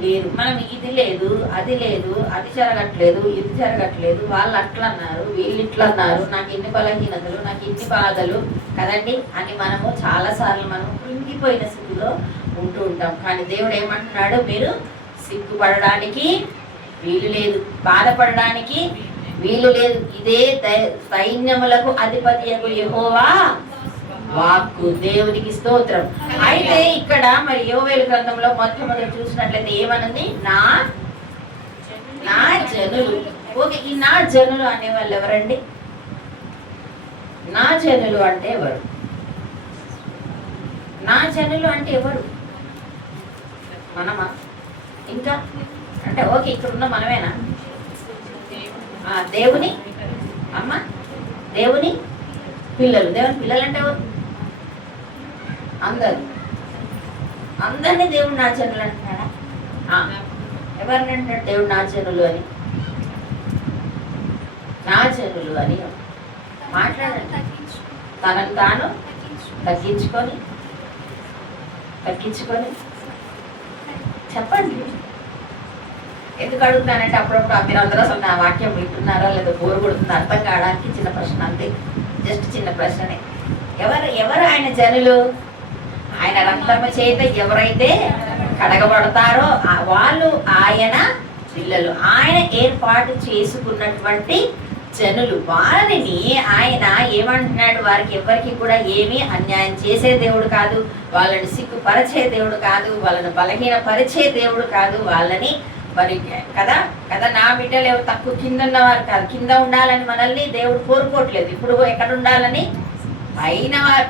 లేరు. మనం ఇది లేదు, అది లేదు, అది జరగట్లేదు, ఇది జరగట్లేదు, వాళ్ళు అట్లా అన్నారు, వీళ్ళు ఇట్లా అన్నారు, నాకు ఇన్ని బలహీనతలు, నాకు ఇన్ని బాధలు కదండి అని మనము చాలాసార్లు మనం కృంగిపోయిన స్థితిలో ఉంటూ ఉంటాం. కానీ దేవుడు ఏమంటున్నాడు? మీరు సిగ్గుపడడానికి వీలు లేదు, బాధపడడానికి వీలు లేదు. ఇదే సైన్యములకు అధిపతియగు యెహోవా వాక్కు. దేవునికి స్తోత్రం. అయితే ఇక్కడ మరి యోవేలు గ్రంథంలో మొట్టమొదటి చూసినట్లయితే ఏమనుంది? నా జనులు. ఓకే, ఈ నా జనులు అనే వాళ్ళు ఎవరండి? నా జనులు అంటే ఎవరు? నా జనులు అంటే ఎవరు? మనమా? ఇంకా అంటే ఓకే, ఇక్కడ ఉన్న మనమేనా? దేవుని అమ్మ, దేవుని పిల్లలు. దేవుని పిల్లలు అంటే ఎవరు? అందరినీ దేవుడు నా జనులు అంటున్నాడా? ఎవరిని అంటున్నాడు దేవుడు నా జనులు అని? నా జనులు అని మాట్లాడండి. తనను తాను తగ్గించుకొని తగ్గించుకొని చెప్పండి. ఎందుకు అడుగుతానంటే అప్పుడప్పుడు మీరు అందరూ అసలు నా వాక్యం వింటున్నారా లేదా బోరు కొడుతుందా అర్థం కావడానికి చిన్న ప్రశ్న అంతే. జస్ట్ చిన్న ప్రశ్ననే. ఎవరు ఆయన జనులు? ఆయన రక్తము చేత ఎవరైతే కడగబడతారో వాళ్ళు ఆయన పిల్లలు, ఆయన ఏర్పాటు చేసుకున్నటువంటి జనులు. వారిని ఆయన ఏమంటున్నాడు? వారికి ఎవరికి కూడా ఏమీ అన్యాయం చేసే దేవుడు కాదు, వాళ్ళని సిగ్గుపరిచే దేవుడు కాదు, వాళ్ళని బలహీనపరిచే దేవుడు కాదు. వాళ్ళని మరి కదా కదా నా బిడ్డలు ఎవరు తక్కువ కింద ఉన్నవారు కాదు, కింద ఉండాలని మనల్ని దేవుడు కోరుకోవట్లేదు. ఇప్పుడు ఎక్కడ ఉండాలని?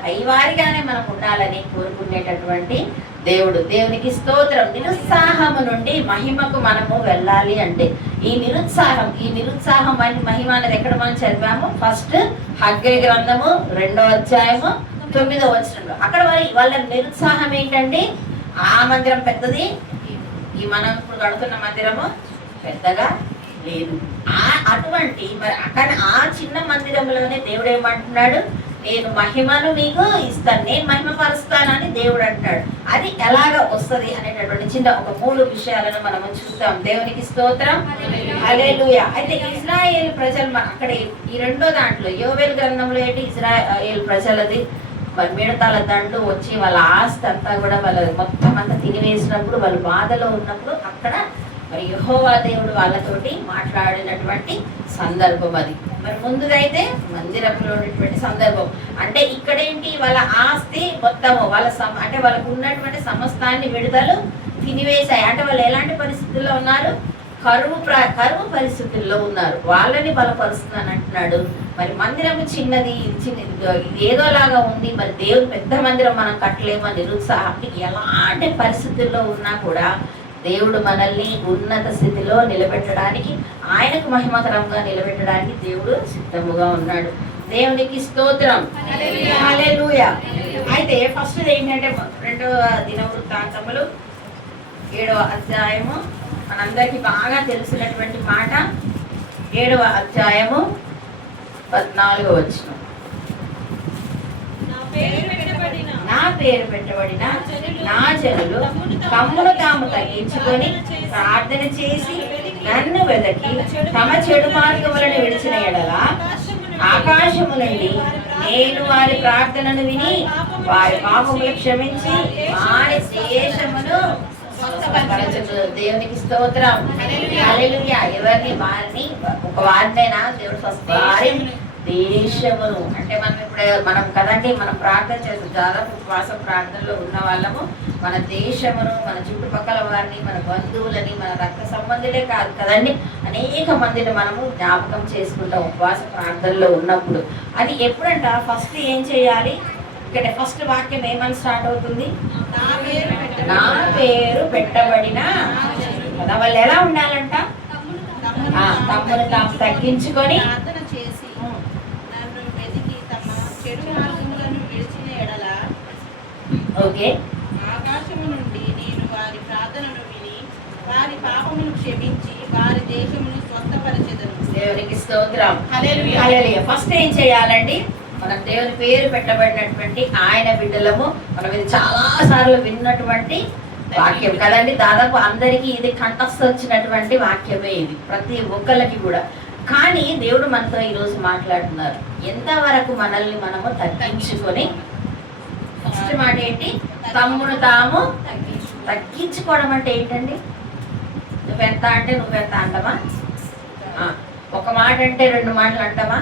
పైవారిగానే మనం ఉండాలని కోరుకునేటటువంటి దేవుడు. దేవునికి స్తోత్రం. నిరుత్సాహము నుండి మహిమకు మనము వెళ్ళాలి అంటే ఈ నిరుత్సాహం అని మహిమ అనేది ఎక్కడ మనం చదివాము? ఫస్ట్ హగ్గై గ్రంథము 2వ అధ్యాయము 9వ వచనంలో. అక్కడ వాళ్ళ నిరుత్సాహం ఏంటండి? ఆ మందిరం పెద్దది, ఈ మనం ఇప్పుడు కడుతున్న మందిరము పెద్దగా లేదు. అటువంటి మరి అక్కడ ఆ చిన్న మందిరంలోనే దేవుడు ఏమంటున్నాడు? నేను మహిమను మీకు ఇస్తాను, నేను మహిమపరుస్తానని దేవుడు అంటాడు. అది ఎలాగ వస్తుంది అనేటటువంటి చిన్న ఒక 3 విషయాలను మనము చూస్తాం. దేవునికి స్తోత్రం, హల్లెలూయా. అయితే ఇజ్రాయేల్ ప్రజలు అక్కడ ఈ 2వ దాంట్లో యోవేలు గ్రంథంలో ఏంటి? ఇజ్రాయేల్ ప్రజలది మరి మిడతల దండు వచ్చి వాళ్ళ ఆస్తి అంతా కూడా వాళ్ళ మొత్తం అంతా తినివేసినప్పుడు, వాళ్ళు బాధలో ఉన్నప్పుడు అక్కడ మరి యెహోవా దేవుడు వాళ్ళతోటి మాట్లాడినటువంటి సందర్భం అది. మరి ముందుదైతే మందిరంలో ఉన్నటువంటి సందర్భం. అంటే ఇక్కడేంటి? వాళ్ళ ఆస్తి మొత్తము వాళ్ళ అంటే వాళ్ళకు ఉన్నటువంటి సమస్తాన్ని విడుదలు తినివేశాయి. అంటే వాళ్ళు ఎలాంటి పరిస్థితుల్లో ఉన్నారు? కరువు పరిస్థితుల్లో ఉన్నారు. వాళ్ళని బలపరుస్తున్నాను అంటున్నాడు. మరి మందిరము చిన్నది, ఇది ఏదోలాగా ఉంది, మరి దేవుడు పెద్ద మందిరం మనం కట్టలేము అని నిరుత్సాహం. ఎలాంటి పరిస్థితుల్లో ఉన్నా కూడా దేవుడు మనల్ని ఉన్నత స్థితిలో నిలబెట్టడానికి, ఆయనకు మహిమకరంగా నిలబెట్టడానికి దేవుడు సిద్ధముగా ఉన్నాడు. దేవునికి స్తోత్రం, హల్లెలూయా. అయితే ఫస్ట్ ఏంటంటే 2వ దినవృత్తాంతములు 7వ అధ్యాయము, మనందరికీ బాగా తెలిసినటువంటి మాట. 7వ అధ్యాయము 14వ వచనం. నా పేరు పెట్టబడిన నా జనులు తమ్మును తాము తగ్గించుకొని ప్రార్థన చేసి నన్ను వెదకి తమ చెడు మార్గములను విడిచిన ఎడల ఆకాశము నుండి నేను వారి ప్రార్థనను విని వారి పాపములు క్షమించి వారి దేశమును స్వస్థపరచును. దేవునికి స్తోత్రం, హల్లెలూయా. ఎవరిని? వారిని, ఒక వారినైనా దేవుడు స్వస్థ దేశమును. అంటే మనం కదండి మనం ప్రార్థన చేస్తాం, దాదాపు ఉపవాస ప్రార్థనలో ఉన్న వాళ్ళము మన దేశమును, మన చుట్టుపక్కల వారిని, మన బంధువులని, మన రక్త సంబంధులే కాదు కదండి, అనేక మందిని మనము జ్ఞాపకం చేసుకుంటాం ఉపవాస ప్రార్థనలో ఉన్నప్పుడు. అది ఎప్పుడంట? ఫస్ట్ ఏం చేయాలి? ఇక్కడ ఫస్ట్ వాక్యం ఏమని స్టార్ట్ అవుతుంది? నా పేరు పెట్టబడిన కదా. వాళ్ళు ఎలా ఉండాలంట? తమ్మును తాము తగ్గించుకొని ఓకే ఆకాశము నుండి నేను వారి ప్రార్థనను విని వారి పాపమును క్షమించి వారి దేశమును స్వస్థపరచెదను. దేవునికి స్తోత్రం, హల్లెలూయా, హల్లెలూయా. ఫస్ట్ ఏం చేయాలండి? మనం దేవుని పేరు పెట్టబడినటువంటి ఆయన బిడ్డలము. మనం ఇది చాలా సార్లు విన్నటువంటి వాక్యం కదండి. దాదాపు అందరికీ ఇది కంఠస్థ వచ్చినటువంటి వాక్యమే ఇది, ప్రతి ఒక్కళ్ళకి కూడా. కానీ దేవుడు మనతో ఈరోజు మాట్లాడుతున్నారు. ఎంతవరకు మనల్ని మనము తగ్గించుకొని, ఫస్ట్ మాట ఏంటి? తమ్మును తాము తగ్గించుకోవడం అంటే ఏంటండి? నువ్వెంత అంటే నువ్వెంత అంటావా? ఒక మాట అంటే 2 మాటలు అంటావా?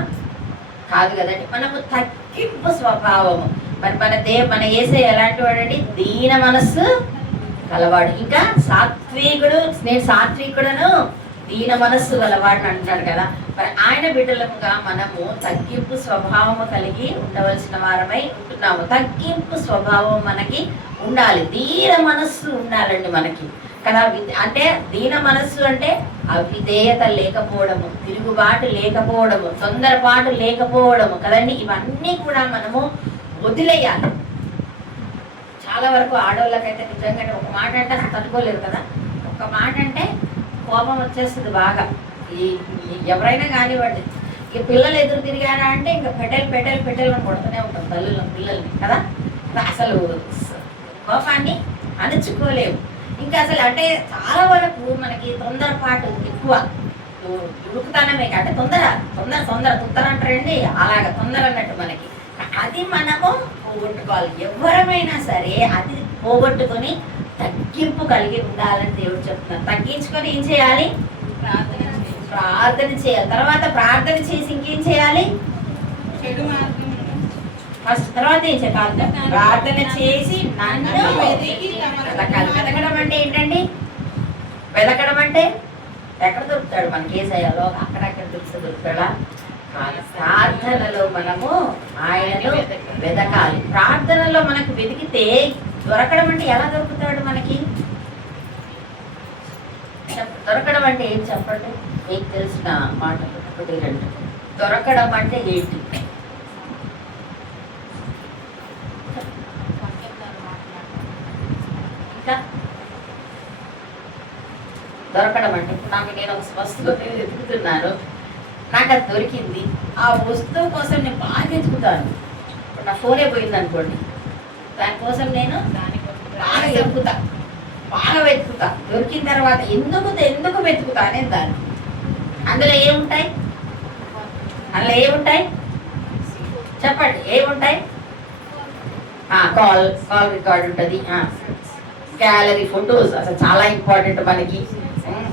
కాదు కదండి. మనము తగ్గింపు స్వభావము. మరి మన యేసే ఎలాంటి వాడండి? దీన మనస్సు కలవాడు. ఇంకా సాత్వికుడు, నేను సాత్వికుడను దీన మనస్సు గలవాడిని అంటున్నాడు కదా. మరి ఆయన బిడ్డలముగా మనము తగ్గింపు స్వభావము కలిగి ఉండవలసిన వారమై ఉంటున్నాము. తగ్గింపు స్వభావం మనకి ఉండాలి, దీన మనస్సు ఉండాలండి మనకి కదా. అంటే దీన మనస్సు అంటే అవిధేయత లేకపోవడము, తిరుగుబాటు లేకపోవడము, తొందరపాటు లేకపోవడము కదండి. ఇవన్నీ కూడా మనము వదిలేయాలి. చాలా వరకు ఆడవాళ్ళకైతే నిజంగానే ఒక మాట అంటే అసలు తట్టుకోలేరు కదా. ఒక మాట అంటే కోపం వచ్చేస్తుంది బాగా. ఎవరైనా కానివ్వండి, ఇక పిల్లలు ఎదురు తిరిగారా అంటే ఇంకా పెటల్ అని కొడుతూనే ఉంటాం పిల్లల్ని కదా. అసలు కోపాన్ని అణుచుకోలేము. ఇంకా అసలు అంటే చాలా వరకు మనకి తొందరపాటు ఎక్కువ, ఉడుకుతానమే అంటే తొందర తొందర తొందర తొందర అంటారండి, అలాగ తొందర అన్నట్టు మనకి. అది మనము పోగొట్టుకోవాలి. ఎవరమైనా సరే అది పోగొట్టుకొని తగ్గింపు కలిగి ఉండాలని దేవుడు చెప్తున్నారు. తగ్గించుకొని ఏం చేయాలి? ప్రార్థన చేయాలి. తర్వాత ప్రార్థన చేసి ఇంకేం చేయాలి? చెడు మార్గం ఫస్ట్ తర్వాత ఏం చేయాలి? ప్రార్థన చేసి నన్ను వెతికి వెతకాలి. వెతకడం అంటే ఏంటండి? వెతకడం అంటే ఎక్కడ దొరుకుతాడు మనకి? ఏసయ్యలో అక్కడక్కడ దొరుకుతాడా? ప్రార్థనలో మనము ఆయనను వెతకాలి. ప్రార్థనలో మనకు వెతికితే దొరకడం అంటే ఎలా దొరుకుతాడు మనకి? దొరకడం అంటే ఏం చెప్పండి? మీకు తెలిసిన మాట ఒకటి రెండు. దొరకడం అంటే ఏంటి? ఇంకా దొరకడం అంటే ఇప్పుడు నాకు నేను ఒక వస్తువు వెతుకుతున్నాను, నాకు అది దొరికింది. ఆ వస్తువు కోసం నేను బాగా వెతుకుతాను. ఇప్పుడు నా ఫోనే పోయింది అనుకోండి, దానికోసం నేను బాగా వెతుకుతా, బాగా వెతుకుతా. దొరికిన తర్వాత ఎందుకు వెతుకుతా అనేది దాన్ని. అందులో ఏముంటాయి? చెప్పండి, ఏముంటాయి? కాల్ రికార్డ్ ఉంటుంది, గ్యాలరీ ఫొటోస్ అసలు చాలా ఇంపార్టెంట్ మనకి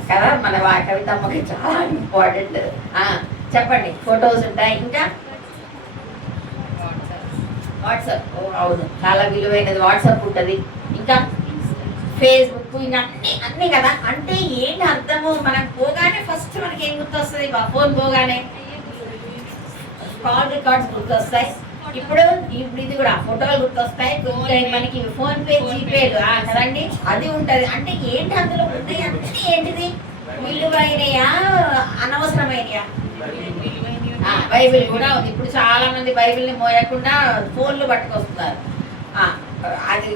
కదా. మన కవితమ్మకి చాలా ఇంపార్టెంట్. చెప్పండి, ఫొటోస్ ఉంటాయి. ఇంకా వాట్సాప్, అవును చాలా విలువైనది వాట్సాప్ ఉంటుంది. ఇంకా ఫేస్బుక్, ఇంకా అన్నీ కదా. అంటే ఏంటి అర్థము? మనం పోగానే ఫస్ట్ మనకి ఏం గుర్తొస్తుంది? ఫోన్ పోగానే కాల్ రికార్డ్స్ గుర్తొస్తాయి. ఇప్పుడు ఇది కూడా ఫోటోలు గుర్తొస్తాయి. మనకి ఫోన్ పే, జీపేలు కదండి, అది ఉంటది. అంటే ఏంటి అందులో ఉన్నాయి అన్నీ? ఏంటిది? విలువైనయా అనవసరమైనయా? బైబిల్ కూడా ఉంది. ఇప్పుడు చాలా మంది బైబిల్ని మోయకుండా ఫోన్లు పట్టుకొస్తున్నారు. అది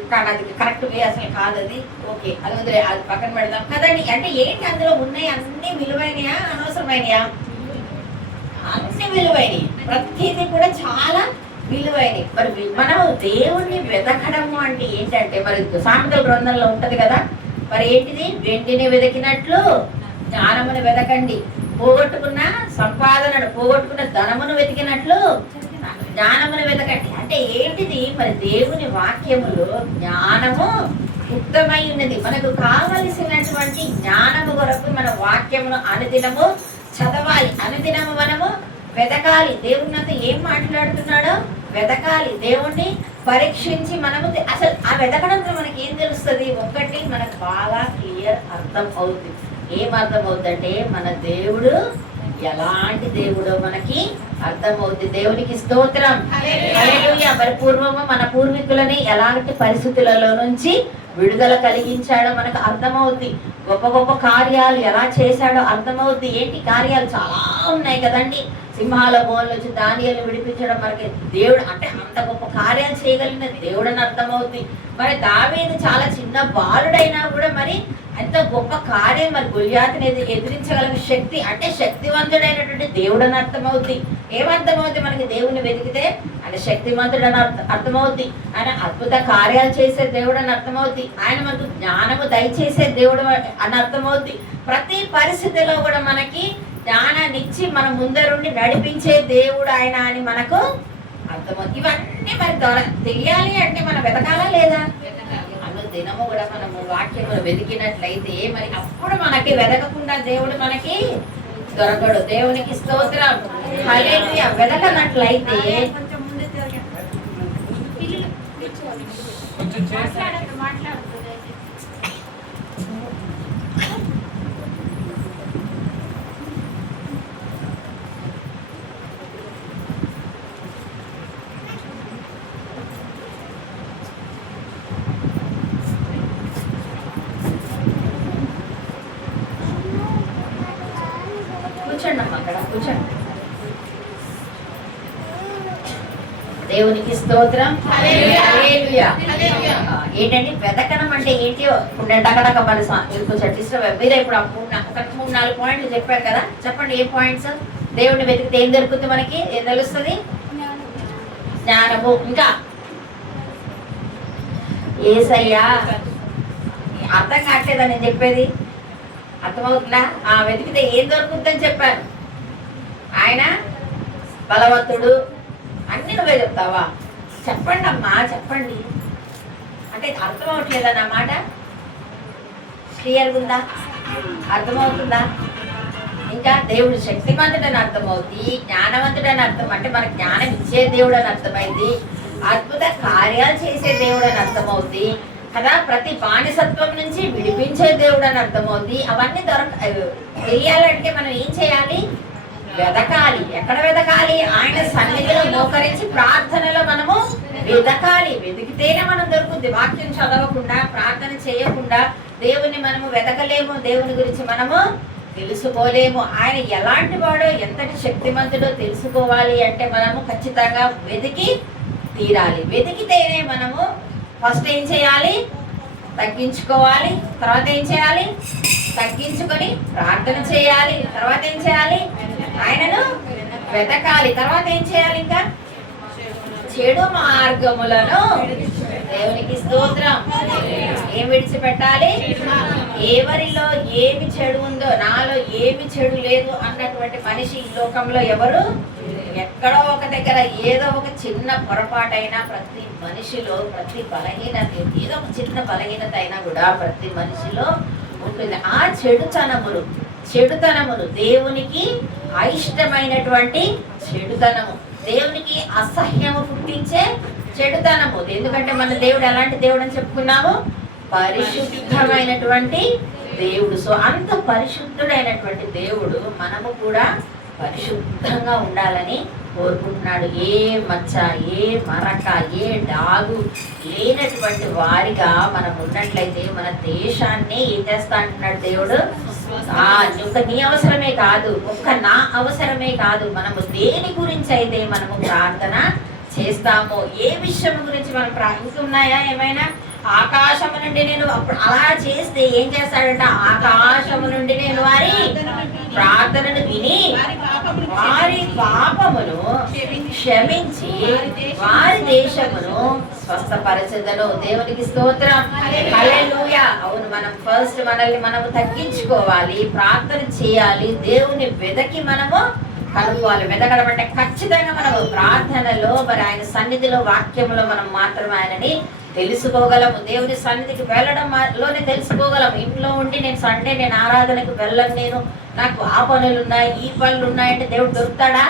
కరెక్ట్ వే అసలు కాదు అది. ఓకే, అది వదిలే, అది పక్కన పెడదాం కదండి. అంటే ఏంటి అందులో ఉన్నాయి? అన్ని విలువైనయా అనవసరమైనయా? అన్ని విలువైనవి. ప్రతిదీ కూడా చాలా విలువైనవి. మరి మనం దేవుణ్ణి వెతకడము అంటే ఏంటంటే, మరి సామెతల గ్రంథంలో ఉంటది కదా, మరి ఏంటిది? వెండిని వెతికినట్లు జ్ఞానమును వెతకండి, పోగొట్టుకున్న సంపాదనను, పోగొట్టుకున్న ధనమును వెతికినట్లు జ్ఞానమును వెతకండి. అంటే ఏంటిది? మరి దేవుని వాక్యములో జ్ఞానము గుప్తమై ఉన్నది. మనకు కావలసినటువంటి జ్ఞానము కొరకు మన వాక్యమును అనుదినము చదవాలి, అనుదినము మనము వెతకాలి. దేవునితో ఏం మాట్లాడుతున్నాడో వెతకాలి, దేవుణ్ణి పరీక్షించి మనము అసలు ఆ వెతకడంలో మనకి ఏం తెలుస్తుంది? ఒకటి మనకు బాగా క్లియర్ అర్థం అవుతుంది. ఏం అర్థం అవుతుందంటే మన దేవుడు ఎలాంటి దేవుడో మనకి అర్థమవుతుంది. దేవునికి స్తోత్రం, హల్లెలూయా. మరి పూర్వము మన పూర్వీకులని ఎలాంటి పరిస్థితులలో నుంచి విడుదల కలిగించాడో మనకు అర్థమవుద్ది. గొప్ప గొప్ప కార్యాలు ఎలా చేశాడో అర్థమవుద్ది. ఏంటి కార్యాలు? చాలా ఉన్నాయి కదండి. సింహాల బోన్ల నుంచి దానియేలును విడిపించడం మనకి దేవుడు అంటే అంత గొప్ప కార్యాలు చేయగలిగిన దేవుడు అని అర్థమవుద్ది. మరి దావీదు చాలా చిన్న బాలుడైనా కూడా మరి ఎంత గొప్ప కార్యం, మరి గొల్యాతుని ఎదిరించగలిగిన శక్తి అంటే శక్తివంతుడైనటువంటి దేవుడు అని అర్థమవుద్ది. ఏమర్థమవుద్ది మనకి? దేవుని వెతికితే ఆయన శక్తివంతుడు అని అర్థమవుద్ది, ఆయన అద్భుత కార్యాలు చేసే దేవుడు అని అర్థమవుద్ది, ఆయన మనకు జ్ఞానము దయచేసే దేవుడు అని అర్థమవుద్ది. ప్రతి పరిస్థితిలో కూడా మనకి జ్ఞానాన్ని ఇచ్చి మన ముందరుండి నడిపించే దేవుడు ఆయన అని మనకు అర్థమవుతుంది. ఇవన్నీ మరి తెలియాలి అంటే మనం వెతకాలా లేదా? దినము కూడా మనము వాక్యమును వెతికినట్లయితే మరి అప్పుడు మనకి వెతకకుండా దేవుడు మనకి దొరకడు. దేవునికి స్తోత్రం, హల్లెలూయా. వెతకనట్లయితే కూర్చోండి అమ్మ, అక్కడ కూర్చోండి. దేవునికి స్తోత్రం, హల్లెలూయా. ఏంటంటే వెతకడం అంటే ఏంటి? డగడగ మన మీరే ఇప్పుడు 3-4 పాయింట్లు చెప్పారు కదా, చెప్పండి ఏ పాయింట్స్? దేవుడిని వెతికితే ఏం దొరుకుతుంది మనకి? ఏం తెలుస్తుంది? జ్ఞానము. ఇంకా యేసయ్యా. అర్థం కావట్లేదా నేను చెప్పేది? అర్థమవుతుందా? వెతికితే ఏం దొరుకుతుందని చెప్పాను. ఆయన బలవంతుడు. అన్ని నువ్వే చెప్తావా? చెప్పండి అమ్మా, చెప్పండి అంటే అర్థం అవట్లేదా నా మాట? క్లియర్గా ఉందా? అర్థమవుతుందా? ఇంకా దేవుడు శక్తిమంతుడని అర్థమవుతుంది, జ్ఞానవంతుడని అర్థం, అంటే మన జ్ఞానం ఇచ్చే దేవుడు అని అర్థమైంది, అద్భుత కార్యాలు చేసే దేవుడు అని అర్థమవుతుంది కదా, ప్రతి బానిసత్వం నుంచి విడిపించే దేవుడు అని అర్థమవుతుంది. అవన్నీ తెలియాలంటే మనం ఏం చేయాలి? వెదకాలి. ఎక్కడ వెదకాలి? ఆయన సన్నిధిలో మోకరించి ప్రార్థనలో మనము వెదకాలి. వెతికితేనే మనం దొరుకుతుంది. వాక్యం చదవకుండా, ప్రార్థన చేయకుండా దేవుని మనము వెతకలేము. దేవుని గురించి మనము తెలుసుకోలేము. ఆయన ఎలాంటి వాడో, ఎంతటి శక్తిమంతుడో తెలుసుకోవాలి అంటే మనము ఖచ్చితంగా వెతికి తీరాలి. వెతికితేనే మనము ఫస్ట్ ఏం చేయాలి? తగ్గించుకోవాలి. తర్వాత ఏం చేయాలి? తగ్గించుకొని ప్రార్థన చేయాలి. తర్వాత ఏం చేయాలి? ఆయనను వెతకాలి. తర్వాత ఏం చేయాలి? ఇంకా చెడు మార్గములను, దేవునికి స్తోత్రం, ఏం విడిచిపెట్టాలి? ఎవరిలో ఏమి చెడు ఉందో, నాలో ఏమి చెడు లేదు అన్నటువంటి మనిషి ఈ లోకంలో ఎవరు? ఎక్కడో ఒక దగ్గర ఏదో ఒక చిన్న పొరపాటైనా ప్రతి మనిషిలో, ప్రతి బలహీనత, ఏదో ఒక చిన్న బలహీనత అయినా కూడా ప్రతి మనిషిలో ఉంటుంది. ఆ చెడుతనములు దేవునికి అయిష్టమైనటువంటి చెడుతనము, దేవునికి అసహ్యము పుట్టించే చెడుతనము. ఎందుకంటే మన దేవుడు ఎలాంటి దేవుడు అని చెప్పుకున్నాము? పరిశుద్ధమైనటువంటి దేవుడు. సో అంత పరిశుద్ధుడైనటువంటి దేవుడు మనము కూడా పరిశుద్ధంగా ఉండాలని కోరుకుంటున్నాడు. ఏ మచ్చ, ఏ మరక, ఏ డాగు లేనటువంటి వారిగా మనం ఉన్నట్లయితే మన దేశాన్ని ఏం చేస్తా అంటున్నాడు దేవుడు? ఒక్క నీ అవసరమే కాదు, ఒక్క నా అవసరమే కాదు, మనము దేని గురించి అయితే మనము ప్రార్థన చేస్తామో, ఏ విషయం గురించి మనం ప్రార్థిస్తున్నాయా? ఏమైనా ఆకాశము నుండి నేను అప్పుడు అలా చేస్తే ఏం చేస్తాడంట? ఆకాశము నుండి నేను వారి ప్రార్థనను విని వారి పాపమును క్షమించి వారి దేశమును స్వస్థపరచెదను. దేవునికి స్తోత్రం, హల్లెలూయా. అవును, మనం ఫస్ట్ మనల్ని మనము తగ్గించుకోవాలి, ప్రార్థన చేయాలి, దేవుని వెదకి మనము కనుక్కోవాలి. వెదకడం అంటే ఖచ్చితంగా మనము ప్రార్థనలో, మరి ఆయన సన్నిధిలో, వాక్యంలో మనం మాత్రం ఆయనని తెలుసుకోగలము. దేవుని సన్నిధికి వెళ్ళడం లోనే తెలుసుకోగలము. ఇంట్లో ఉండి నేను సండే నేను ఆరాధనకు వెళ్ళను, నేను నాకు ఆ పనులు ఉన్నాయి, ఈ పనులు ఉన్నాయంటే దేవుడు దొరుకుతాడా?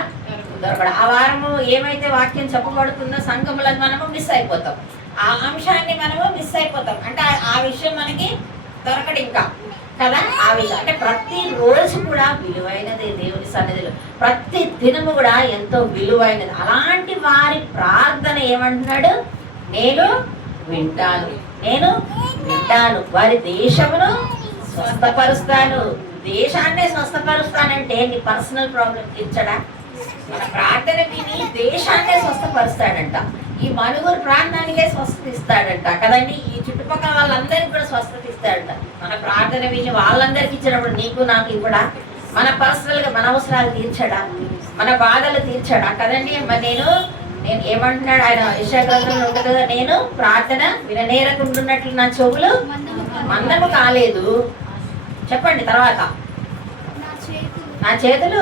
దొరకడు. ఆ వారము ఏమైతే వాక్యం చెప్పబడుతుందో సంఘములను మనము మిస్ అయిపోతాం. ఆ అంశాన్ని మనము మిస్ అయిపోతాం. అంటే ఆ విషయం మనకి దొరకడు ఇంకా కదా. ఆ విషయం అంటే ప్రతి రోజు కూడా విలువైనది దేవుని సన్నిధిలో, ప్రతి దినము కూడా ఎంతో విలువైనది. అలాంటి వారి ప్రార్థన ఏమంటున్నాడు? నేను వింటాను, నేను వింటాను, వారి దేశమును స్వస్థపరుస్తాను. దేశాన్నే స్వస్థపరుస్తానంటే నీ పర్సనల్ ప్రాబ్లం తీర్చడా? మన ప్రార్థన విని దేశాన్నే స్వస్థపరుస్తాడంట. ఈ మనుగురు ప్రాంతానికే స్వస్థత ఇస్తాడంట కదండి. ఈ చుట్టుపక్కల వాళ్ళందరికీ కూడా స్వస్థత ఇస్తాడంట. మన ప్రార్థన విని వాళ్ళందరికీ ఇచ్చినప్పుడు నీకు నాకు ఇవ్వడా? మన పర్సనల్గా మన అవసరాలు తీర్చడా? మన బాధలు తీర్చడా కదండి. మరి నేను ఏమంటున్నాడు ఆయన? యెషయా గ్రంథంలో ఉంటుంది కదా, నేను ప్రార్థన విననేరకుంటున్నట్లు నా చెవులు మందము కాలేదు. చెప్పండి తర్వాత. నా చేతులు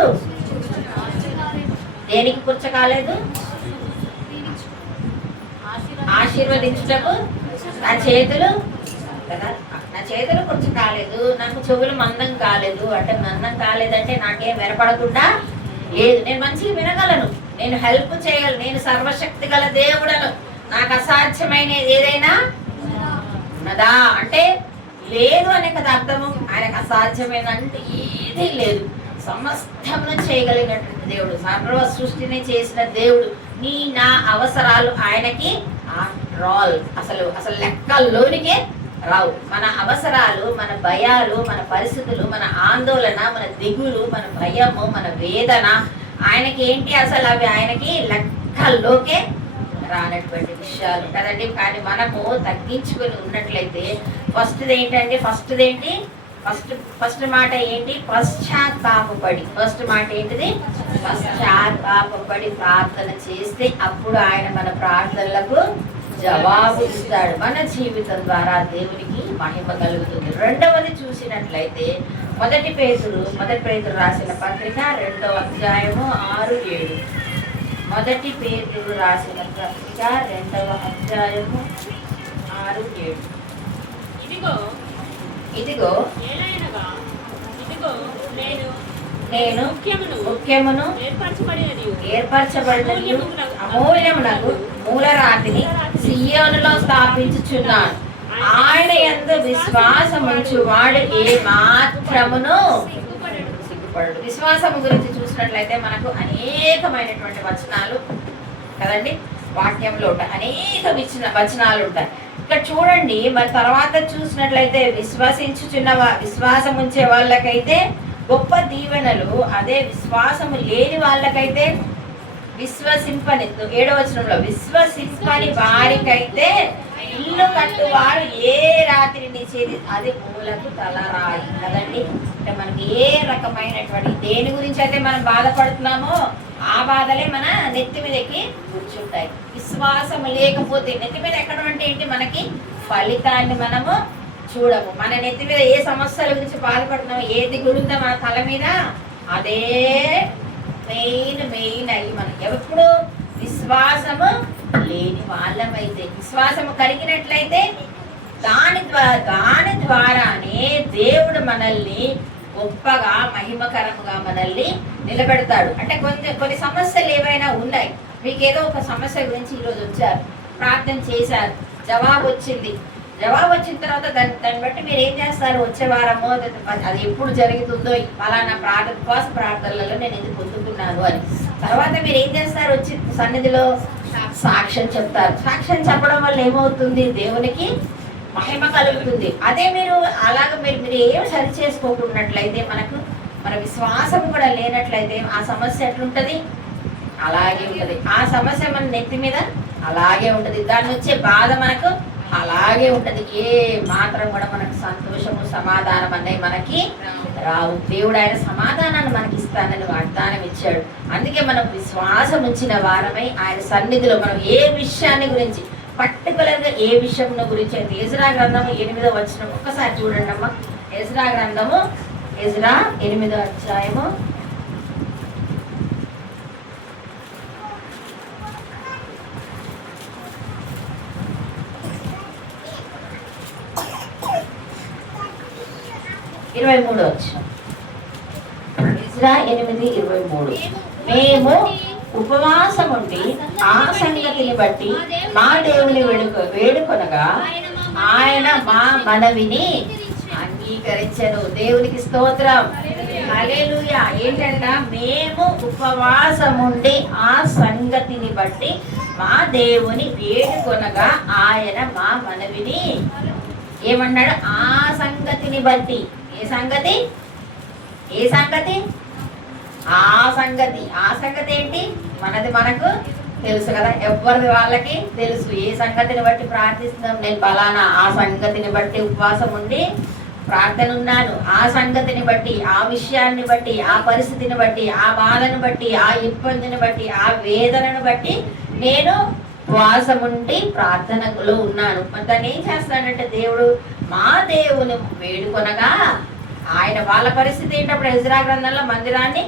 దేనికి పుచ్చ కాలేదు? ఆశీర్వదించుటకు నా చేతులు కదా. నా చేతులు పుచ్చ కాలేదు, నాకు చెవులు మందం కాలేదు. అంటే మందం కాలేదంటే నాకేం వినపడకుండా లేదు. నేను మంచిగా వినగలను, నేను హెల్ప్ చేయగలను, నేను సర్వశక్తి గల దేవుడను, నాకు అసాధ్యమైన ఏదైనా ఉన్నదా అంటే లేదు అనే కదా అర్థము. ఆయనకు అసాధ్యమైన అంటే ఏదీ లేదు. సమస్తమును చేయగలిగినటువంటి దేవుడు, సర్వ సృష్టిని చేసిన దేవుడు. నా అవసరాలు ఆయనకి ఆఫ్టర్ ఆల్ అసలు లెక్కల్లోనికే రావు. మన అవసరాలు, మన భయాలు, మన పరిస్థితులు, మన ఆందోళన, మన దిగులు, మన భయము, మన వేదన ఆయనకి ఏంటి? అసలు అవి ఆయనకి లెక్కల్లోకే రానటువంటి విషయాలు కదండి. కానీ మనము తగ్గించుకొని ఉన్నట్లయితే ఫస్ట్ మాట ఏంటి? పశ్చాత్తాపపడి. ఫస్ట్ మాట ఏంటిది? పశ్చాత్తాపపడి ప్రార్థన చేస్తే అప్పుడు ఆయన మన ప్రార్థనలకు జవాబు ఇస్తాడు. మన జీవితం ద్వారా దేవునికి మహిమ కలుగుతుంది. రెండవది చూసినట్లయితే మొదటి పేతురు రాసిన పత్రిక 2వ అధ్యాయము 6-7. మొదటి పేతురు రాసిన పత్రిక 2వ అధ్యాయము 6-7. ఇదిగో ఏలయనగా ఇదిగో నేను ముఖ్యమును ఏర్పరచబడిన అమూల్యమునకు మూలరాతిని సియోనులో స్థాపించుచున్నాను. ఆయన యందు విశ్వాసముంచు వాడు ఏ మాత్రమును సిగ్గుపడడు. విశ్వాసము గురించి చూసినట్లయితే మనకు అనేకమైనటువంటి వచనాలు కదండి వాక్యంలో ఉంటాయి, అనేక వచనాలు ఉంటాయి. ఇక్కడ చూడండి, మరి తర్వాత చూసినట్లయితే విశ్వాసం ఉంచే వాళ్ళకైతే గొప్ప దీవెనలు, అదే విశ్వాసము లేని వాళ్ళకైతే విశ్వసింపని 7వ వచనంలో విశ్వసింపని వారికైతే ఇల్లు కట్టువారు ఏ రాత్రి నిషేధి అది మూలకు తలరాయి కదండి. అంటే మనకి ఏ రకమైనటువంటి దేని గురించి అయితే మనం బాధపడుతున్నామో ఆ బాధలే మన నెత్తి మీదకి కూర్చుంటాయి. విశ్వాసం లేకపోతే నెత్తి మీద ఎక్కడం అంటే ఏంటి, మనకి ఫలితాన్ని మనము చూడము. మన నెత్తి మీద ఏ సమస్యల గురించి బాధపడుతున్నామో, ఏది గురిందో మన తల మీద అదే మెయిన్ అయ్యి మనం ఎప్పుడు విశ్వాసము లేని వాళ్ళమైతే, విశ్వాసము కలిగినట్లయితే దాని ద్వారానే దేవుడు మనల్ని గొప్పగా మహిమకరముగా మనల్ని నిలబెడతాడు. అంటే కొన్ని సమస్యలు ఏవైనా ఉన్నాయి, మీకు ఏదో ఒక సమస్య గురించి ఈరోజు వచ్చారు, ప్రార్థన చేశారు, జవాబు వచ్చిన తర్వాత దాన్ని బట్టి మీరు ఏం చేస్తారు, వచ్చే వారమో అది ఎప్పుడు జరుగుతుందో పలానా ప్రార్థనలలో నేను ఇది పొందుకున్నాను అని. తర్వాత మీరు ఏం చేస్తారు, వచ్చి సన్నిధిలో సాక్ష్యం చెప్తారు. సాక్ష్యం చెప్పడం వల్ల ఏమవుతుంది, దేవునికి మహిమ కలుగుతుంది. అదే మీరు మీరు ఏం సరి చేసుకోకున్నట్లయితే మన విశ్వాసం కూడా లేనట్లయితే ఆ సమస్య ఎట్లుంటది, అలాగే ఉంటది. ఆ సమస్య మన నెత్తి మీద అలాగే ఉంటది, దాన్ని వచ్చే బాధ మనకు అలాగే ఉంటది. ఏ మాత్రం కూడా మనకు సంతోషము సమాధానం అన్నవి మనకి రావు. దేవుడు ఆయన సమాధానాన్ని మనకి ఇస్తానని వాగ్దానం ఇచ్చాడు. అందుకే మనం విశ్వాసం ఉంచిన వారమై ఆయన సన్నిధిలో మనం ఏ విషయాన్ని గురించి పర్టికులర్గా ఏ విషయం గురించి అయితే ఎజ్రా గ్రంథము 8వ వచనం ఒక్కసారి చూడండి అమ్మా. ఎజ్రా గ్రంథము 8వ అధ్యాయము 23వ వచనం. ఎజ్రా 8:23. మేము ఉపవాసం ఉండి ఆ సంగతిని బట్టి మా దేవుని వేడుకొనగా ఆయన మా మనవిని అంగీకరించెను. దేవునికి స్తోత్రం, హల్లెలూయా. ఏంటంట, మేము ఉపవాసం ఉండి ఆ సంగతిని బట్టి మా దేవుని వేడుకొనగా ఆయన మా మనవిని ఏమన్నాడు, ఆ సంగతిని బట్టి. ఏ సంగతి ఆ సంగతి ఏంటి, మనకు తెలుసు కదా, ఎవరిది వాళ్ళకి తెలుసు. ఏ సంగతిని బట్టి ప్రార్థిస్తున్నాం, నేను బలానా ఆ సంగతిని బట్టి ఉపవాసం ఉండి ప్రార్థన ఉన్నాను, ఆ సంగతిని బట్టి, ఆ విషయాన్ని బట్టి, ఆ పరిస్థితిని బట్టి, ఆ బాధను బట్టి, ఆ ఇబ్బందిని బట్టి, ఆ వేదనను బట్టి నేను ఉపవాసం ఉండి ప్రార్థనలో ఉన్నాను. దాన్ని ఏం చేస్తాడంటే దేవుడు మా దేవుని వేడుకొనగా ఆయన వాళ్ళ పరిస్థితి ఏంటప్పుడు ఎజ్రా గ్రంథంలో మందిరాన్ని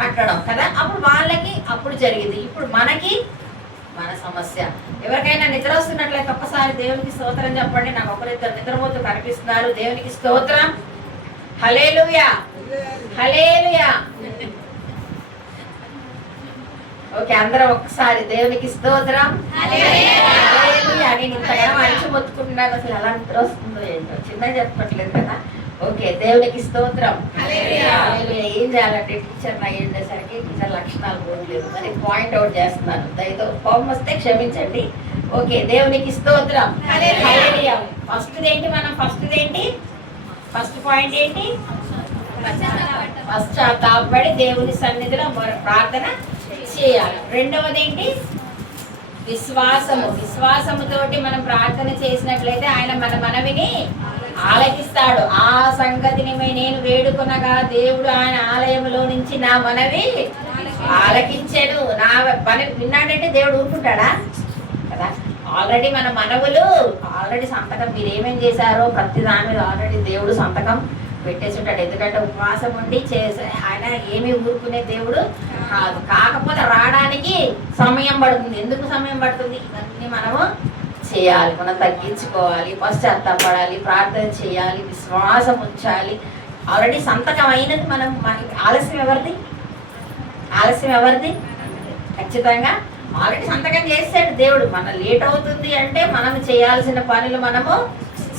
కట్టడం కదా, అప్పుడు వాళ్ళకి అప్పుడు జరిగింది. ఇప్పుడు మనకి మన సమస్య. ఎవరికైనా నిద్ర వస్తున్నట్లయితే ఒక్కసారి దేవునికి స్తోత్రం చెప్పండి. నాకు ఒకరిద్దరు నిద్రపోతూ కనిపిస్తున్నారు. దేవునికి స్తోత్రం, హల్లెలూయా హల్లెలూయా. ఓకే, అందరం ఒక్కసారి దేవునికి స్తోత్రం హల్లెలూయా. నేను ఇంతగా మంచి మొత్తుకుంటున్నాను, అసలు ఎలా నిద్ర వస్తుందో ఏంటో చిన్నగా చెప్పట్లేదు కదా. ఓకే, దేవునికి స్తోత్రం హల్లెలూయా. ఏం చేయాలంటే టీచర్ అయ్యేసరికి టీచర్ లక్షణాలు పోలేదు, మరి పాయింట్ అవుట్ చేస్తున్నాను, దయతో కోపం వస్తే క్షమించండి. ఓకే, దేవునికి స్తోత్రం హల్లెలూయా. ఫస్ట్ పాయింట్ ఏంటి, పశ్చాత్తాపడి దేవుని సన్నిధిలో ప్రార్థన చేయాలి. రెండవది ఏంటి, విశ్వాసముతోటి మనం ప్రార్థన చేసినట్లయితే ఆయన మన మనవిని ఆలకిస్తాడు. ఆ సంగతిని నేను వేడుకొనగా దేవుడు ఆయన ఆలయంలో నుంచి నా మనవి ఆలకించాడు. నా మనవి విన్నాడంటే దేవుడు ఊరుకుంటాడా కదా. ఆల్రెడీ మన మనవులు ఆల్రెడీ సంతకం మీరు ఏమేం చేశారో ప్రతి దాని మీద ఆల్రెడీ దేవుడు సంతకం పెట్టేసి ఉంటాడు. ఎందుకంటే ఉపవాసం ఉండి చేసే ఆయన ఏమీ ఊరుకునే దేవుడు కాదు. కాకపోతే రావడానికి సమయం పడుతుంది. ఎందుకు సమయం పడుతుంది? ఇవన్నీ మనము చేయాలి, మనం తగ్గించుకోవాలి, పశ్చాత్తాపడాలి, ప్రార్థన చేయాలి, విశ్వాసం ఉంచాలి. ఆల్రెడీ సంతకం అయినది మనం మనకి ఆలస్యం ఎవరిది? ఆలస్యం ఎవరిది? ఖచ్చితంగా ఆల్రెడీ సంతకం చేసాడు దేవుడు. మన లేట్ అవుతుంది అంటే మనం చేయాల్సిన పనులు మనము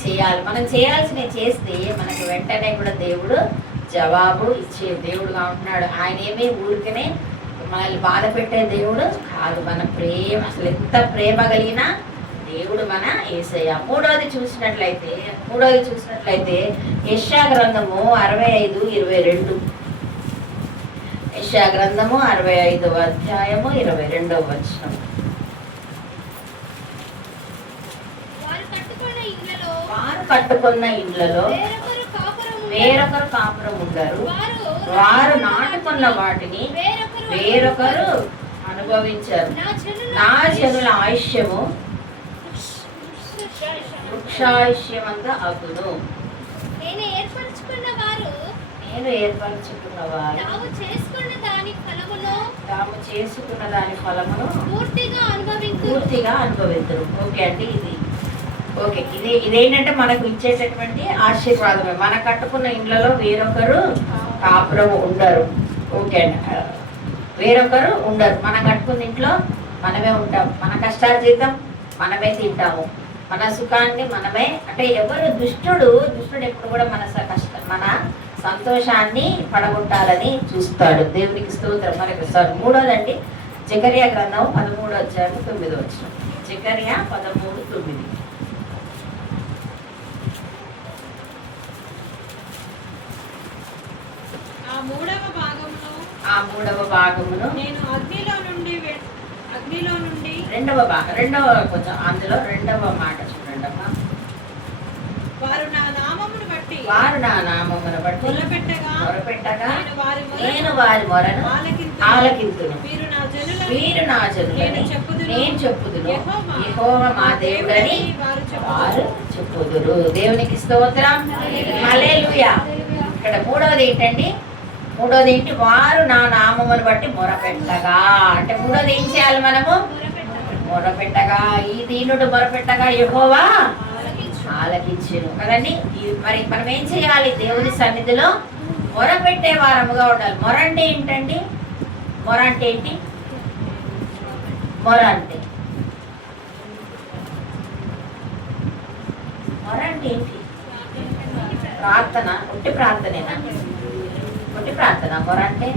చేయాలి. మనం చేయాల్సినవి చేస్తే మనకి వెంటనే కూడా దేవుడు జవాబు ఇచ్చే దేవుడుగా ఉంటున్నాడు. ఆయన ఏమీ ఊరికనే మనల్ని బాధ పెట్టే దేవుడు కాదు. మన ప్రేమ అసలు ఎంత ప్రేమ కలిగిన దేవుడు మన యేసయ్య. మూడోది చూసినట్లయితే యెషయా గ్రంథము 65:22. యెషయా గ్రంథము 65వ అధ్యాయము 22వ వచనం. వారు కట్టుకున్న ఇండ్లలో వేరొకరు కాపురం ఉండరు. వారు నాటుకున్న వాటిని వేరొకరు అనుభవించారు. నా జనుల ఆయుష్యము వృక్షాయుష్యమంతా అగును. నేను ఏర్పరచుకున్న వారు తాము చేసుకున్న దాని ఫలమును పూర్తిగా అనుభవించరు. ఓకే అండి, ఇదేంటంటే మనకు ఇచ్చేటటువంటి ఆశీర్వాదమే. మన కట్టుకున్న ఇండ్లలో వేరొకరు కాపురం ఉండరు. ఓకే అండి, వేరొకరు ఉండరు. మనం కట్టుకున్న ఇంట్లో మనమే ఉంటాం. మన కష్టార్జితం మనమే తింటాము. మన సుఖాన్ని మనమే, అంటే ఎవరు దుష్టుడు ఎప్పుడు కూడా మన సంతోషాన్ని పడగొట్టాలని చూస్తాడు. దేవునికి స్తోత్రం. మనకి మూడోదండి జకర్యా గ్రంథం 13:9. జకర్యా 13:9. ఆ మూడవ భాగమును నేను అగ్నిలో నుండి రెండవ కొంచెం అందులో రెండవ మాట చూడండి అమ్మా. వారు నా నామమును బట్టి మొరపెట్టగా నేను వారి మొరను ఆలకింతును. వీరు నా జనులని నేను చెప్పుదును, యెహోవా మా దేవుడని వారు చెప్పుదురు. దేవునికి స్తోత్రం. హల్లెలూయా. ఇక్కడ మూడవది ఏంటండి? వారు నా నామమును బట్టి మొరపెట్టగా, అంటే మూడోది ఏం చేయాలి? మనము మొరపెట్టగా, ఈ దీనుడు మొరపెట్టగా యెహోవా ఆలకించెను కదండి. మరి మనం ఏం చేయాలి? దేవుని సన్నిధిలో మొరపెట్టే వారముగా ఉండాలి. మొర అంటే ఏంటండి? మొర అంటే ఏంటి? ప్రార్థన. ఒట్టి ప్రార్థనేనా? మొర అంటే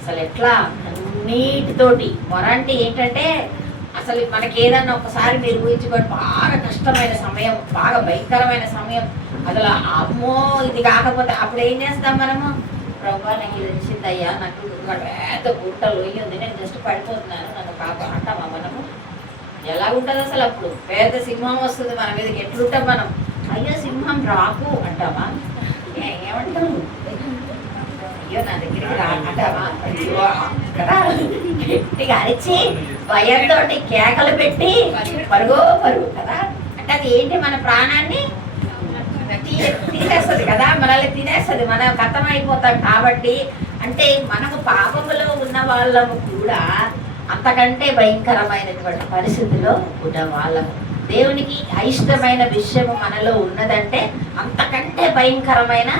అసలు ఎట్లా అన్నిటితోటి. మొర అంటే ఏంటంటే అసలు మనకి ఏదన్నా ఒకసారి మీరు ఊహించుకొని బాగా కష్టమైన సమయం, బాగా భయంకరమైన సమయం, అసలు అమ్మో ఇది కాకపోతే అప్పుడు ఏం చేస్తాం మనము? ప్రభా నాకు ఇది వచ్చిందయ్యా, నాకు పెద్ద గుట్టలు ఉంది, నేను జస్ట్ పడిపోతున్నాను, నన్ను అంటామా మనము? ఎలా ఉంటుంది అసలు? అప్పుడు పెద్ద సింహం వస్తుంది మన మీదకి, ఎట్లుంటాం మనం? అయ్యో సింహం రాకు అంటామా? ఏమంటాము? అయ్యో నా దగ్గరికి రా అంటావా? అయ్యో కదా గట్టిగా అరిచి భయంతో కేకలు పెట్టి పరుగు కదా. అంటే అది ఏంటి? మన ప్రాణాన్ని తీసేస్తుంది కదా, మనల్ని తినేస్తుంది, మనం కథం అయిపోతాం. కాబట్టి అంటే మనము పాపములో ఉన్న వాళ్ళము కూడా అంతకంటే భయంకరమైనటువంటి పరిస్థితిలో ఉన్న వాళ్ళము. దేవునికి అయిష్టమైన విషయము మనలో ఉన్నదంటే అంతకంటే భయంకరమైన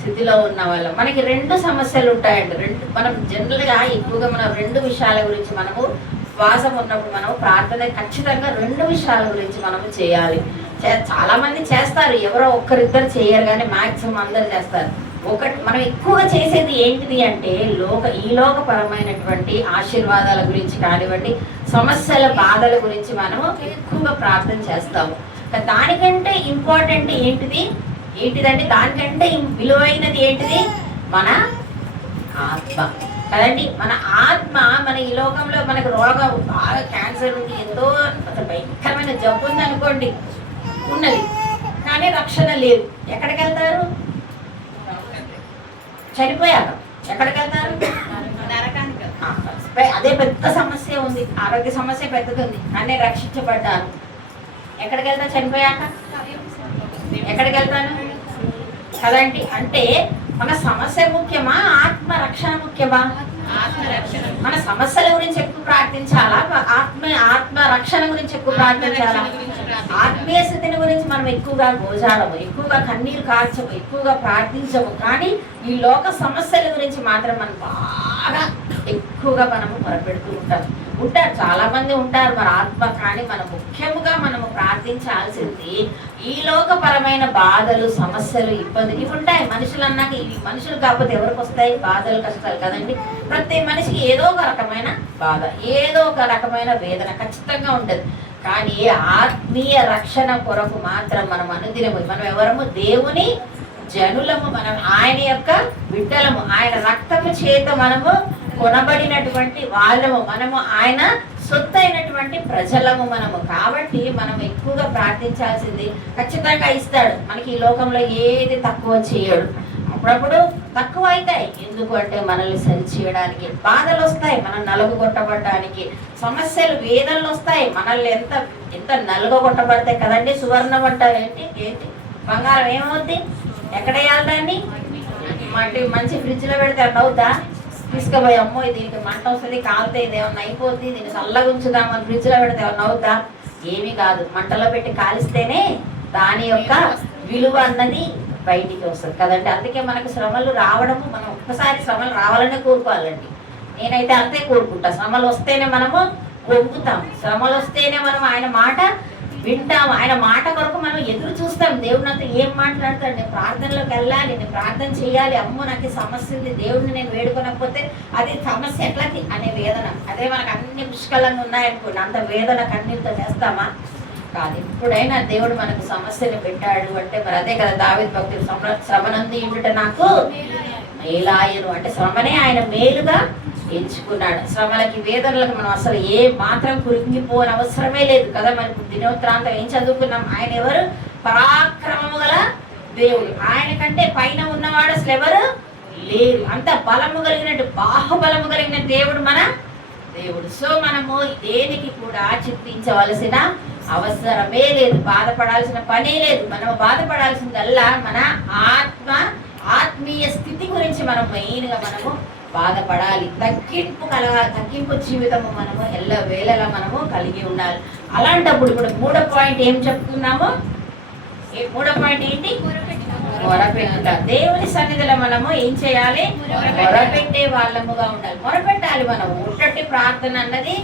స్థితిలో ఉన్న వాళ్ళం. మనకి రెండు సమస్యలు ఉంటాయండి. మనం జనరల్గా ఎక్కువగా మనం రెండు విషయాల గురించి మనము శ్వాసం ఉన్నప్పుడు మనము ప్రార్థన ఖచ్చితంగా రెండు విషయాల గురించి మనము చేయాలి. చాలా మంది చేస్తారు, ఎవరో ఒక్కరిద్దరు చేయరు, కానీ మాక్సిమం అందరు చేస్తారు. ఒకటి మనం ఎక్కువగా చేసేది ఏంటిది అంటే ఈ లోకపరమైనటువంటి ఆశీర్వాదాల గురించి కానివ్వండి, సమస్యల బాధల గురించి మనము ఎక్కువగా ప్రార్థన చేస్తాము. దానికంటే ఇంపార్టెంట్ ఏంటిదంటే దానికంటే విలువైనది ఏంటిది? మన ఆత్మ కదండి. మన ఆత్మ, మన ఈ లోకంలో మనకు రోగం, బాగా క్యాన్సర్ ఉంది, ఎంతో భయంకరమైన జబ్బు ఉంది అనుకోండి, ఉన్నది, కానీ రక్షణ లేదు. ఎక్కడికి వెళ్తారు? చనిపోయాక ఎక్కడికి వెళ్తారు? నరకానికి. అదే పెద్ద సమస్య ఉంది, ఆరోగ్య సమస్య పెద్దది ఉంది, కానీ నేను రక్షించబడ్డాను. ఎక్కడికి వెళ్తా చనిపోయాక? ఎక్కడికి వెళ్తాను కదండి? అంటే మన సమస్య ముఖ్యమా, ఆత్మ రక్షణ ముఖ్యమా? మన సమస్యల గురించి ఎక్కువ ప్రార్థించాలా, ఆత్మ రక్షణ గురించి ఎక్కువ ప్రార్థించాలా? ఆత్మీయ స్థితిని గురించి మనం ఎక్కువగా గోజాడము, ఎక్కువగా కన్నీరు కార్చము, ఎక్కువగా ప్రార్థించము. కానీ ఈ లోక సమస్యల గురించి మాత్రం మనం బాగా ఎక్కువగా మనము మొరపెడుతూ ఉంటారు చాలా మంది ఉంటారు మన ఆత్మ. కానీ మనం ముఖ్యముగా మనము ప్రార్థించాల్సింది ఈ లోకపరమైన బాధలు, సమస్యలు, ఇబ్బందులు ఇవి ఉంటాయి. మనుషులు అన్నాక ఇవి మనుషులు కాకపోతే ఎవరికి వస్తాయి బాధలు, కష్టాలు కదండి? ప్రతి మనిషికి ఏదో ఒక రకమైన బాధ, ఏదో ఒక రకమైన వేదన ఖచ్చితంగా ఉంటుంది. కానీ ఆత్మీయ రక్షణ కొరకు మాత్రం మనం అనుదినము, మనం ఎవరము? దేవుని జనులము, మనం ఆయన యొక్క బిడ్డలము, ఆయన రక్తము చేత మనము కొనబడినటువంటి వాళ్ళము, మనము ఆయన సొత్తు అయినటువంటి ప్రజలము మనము. కాబట్టి మనం ఎక్కువగా ప్రార్థించాల్సింది ఖచ్చితంగా ఇస్తాడు మనకి. ఈ లోకంలో ఏది తక్కువ చేయడు. అప్పుడప్పుడు తక్కువ అవుతాయి, ఎందుకు అంటే మనల్ని సరి చేయడానికి. బాధలు వస్తాయి మనం నలుగుగొట్టబడడానికి, సమస్యలు, వేదనలు వస్తాయి మనల్ని ఎంత నలుగొట్టబడతాయి కదండి. సువర్ణం అంటారు ఏంటి బంగారం ఏమవుద్ది? ఎక్కడ వేయాలి దాన్ని? మంచి ఫ్రిడ్జ్లో పెడితే అట్లా అవుతా? తీసుకుపోయి అమ్మో దీనికి మంట వస్తుంది, కాలితే ఇది ఏమన్నా అయిపోద్ది, దీన్ని చల్లగా ఉంచుదామని ఫ్రిడ్జ్లో పెడితే ఏమన్నా అవుతా? ఏమీ కాదు. మంటలో పెట్టి కాలిస్తేనే దాని యొక్క విలువ అన్నది బయటికి వస్తుంది కదండి. అందుకే మనకు శ్రమలు రావడము, మనం ఒక్కసారి శ్రమలు రావాలనే కోరుకోవాలండి. నేనైతే అంతే కోరుకుంటా. శ్రమలు వస్తేనే మనము వంగుతాం, శ్రమలు వస్తేనే మనం ఆయన మాట వింటాము, ఆయన మాట కొరకు మనం ఎదురు చూస్తాం. దేవుడు నాతో ఏం మాట్లాడతాడు, నేను ప్రార్థనలోకి వెళ్ళాలి, నేను ప్రార్థన చేయాలి, అమ్మో నాకు సమస్య ఉంది, దేవుడిని నేను వేడుకోనకపోతే అది సమస్య ఎట్లకి అనే వేదన. అదే మనకు అన్ని పుష్కలంగా ఉన్నాయనుకోండి, అంత వేదన కన్నీళ్ళతో చేస్తామా? కాదు. ఎప్పుడైనా దేవుడు మనకు సమస్యను పెట్టాడు అంటే మరి అదే కదా దావీదు భక్తుడు, శ్రమనంది ఇండుట నాకు మేలాయను అంటే శ్రమనే ఆయన మేలుగా ఎంచుకున్నాడు. శ్రమలకి, వేదనలకు మనం అసలు ఏ మాత్రం కురింగిపోని అవసరమే లేదు కదా. మనకు దినోత్తరాంతం ఏం చదువుకున్నాం? ఆయన ఎవరు? పరాక్రమము గల దేవుడు. ఆయన కంటే పైన ఉన్నవాడు అసలు ఎవరు లేరు. అంత బలము కలిగినట్టు, బాహుబలము కలిగిన దేవుడు మన దేవుడు. సో మనము దేనికి కూడా చింతించవలసిన అవసరమే లేదు, బాధపడాల్సిన పనే లేదు. మనం బాధపడాల్సిందల్లా మన ఆత్మీయ స్థితి గురించి మనం మెయిన్గా మనము బాధపడాలి. తగ్గింపు జీవితము మనము ఎల్లవేళలా మనము కలిగి ఉండాలి. అలాంటప్పుడు ఇప్పుడు మూడో పాయింట్ ఏం చెప్తున్నాము? మూడో పాయింట్ ఏంటి? మొరపెట్టుట. దేవుని సన్నిధిలో మనము ఏం చేయాలి? మొరపెట్టే వాళ్ళముగా ఉండాలి. మొరపెట్టాలి. మనం ఉట్టటి ప్రార్థన అన్నది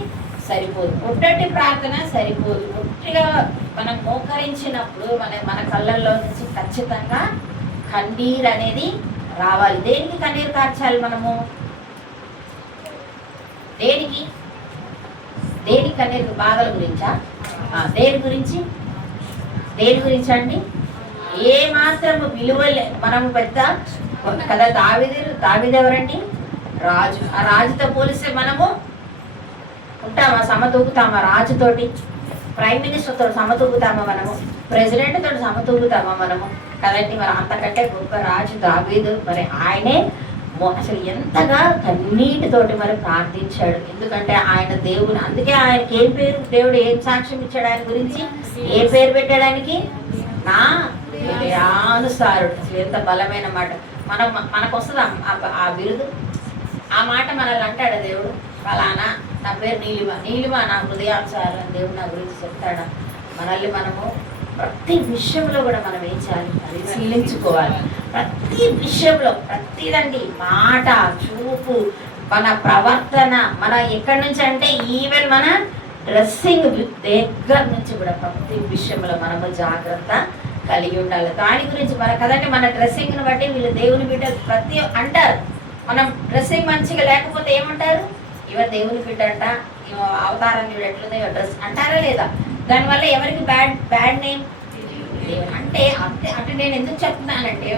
సరిపోదు, ఉట్టటి ప్రార్థన సరిపోదు. ఉట్టిగా మనం మోకరించినప్పుడు మన కళ్ళల్లో నుంచి ఖచ్చితంగా కన్నీరు అనేది రావాలి. దేనికి కన్నీరు కార్చాలి మనము? దేనికి కన్నీరు? బాధల గురించా? దేని గురించి అండి? ఏ మాత్రము విలువలే. మనము పెద్ద కదా దావీదు ఎవరండి? రాజు. ఆ రాజుతో పోలిస్తే మనము ఉంటామా? సమతూగుతామా రాజుతోటి? ప్రైమ్ మినిస్టర్ తోటి సమతూగుతామా మనము? ప్రెసిడెంట్ తోటి సమతూగుతామా మనము? కదండి. మరి అంతకంటే గొప్ప రాజు దావీదు. మరి ఆయనే అసలు ఎంతగా కన్నీటితోటి మరి ప్రార్థించాడు. ఎందుకంటే ఆయన దేవుని, అందుకే ఆయనకి ఏం పేరు, దేవుడు ఏం సాక్ష్యం ఇచ్చాడు ఆయన గురించి? ఏ పేరు పెట్టడానికి? నా హృదయానుసారుడు. అసలు ఎంత బలమైన మాట. మనకు వస్తుంది ఆ బిరుదు. ఆ మాట మనల్ని అంటాడు దేవుడు, ఫలానా నా పేరు నీలిమ నా హృదయానుసారం దేవుడు నా గురించి చెప్తాడా? మనల్ని మనము ప్రతి విషయంలో కూడా మనం ఏం చేయాలి? పరిశీలించుకోవాలి. ప్రతి విషయంలో, ప్రతిదండి, మాట, చూపు, మన ప్రవర్తన, మన ఎక్కడి నుంచి అంటే ఈవెన్ మన డ్రెస్సింగ్ దగ్గర నుంచి కూడా ప్రతి విషయంలో మనము జాగ్రత్త కలిగి ఉండాలి. దాని గురించి మన కదండి, మన డ్రెస్సింగ్ని బట్టి వీళ్ళు దేవుని బిడ్డ ప్రతి అంటారు. మనం డ్రెస్సింగ్ మంచిగా లేకపోతే ఏమంటారు? ఇవ దేవుని బిడ్డ అంట, ఇవ అవతారం ఇవి ఎట్లుందో ఇవ డ్రెస్ అంటారా లేదా? దానివల్ల ఎవరికి బ్యాడ్ నేమ్ అంటే అంటే నేను ఎందుకు చెప్తున్నానంటే,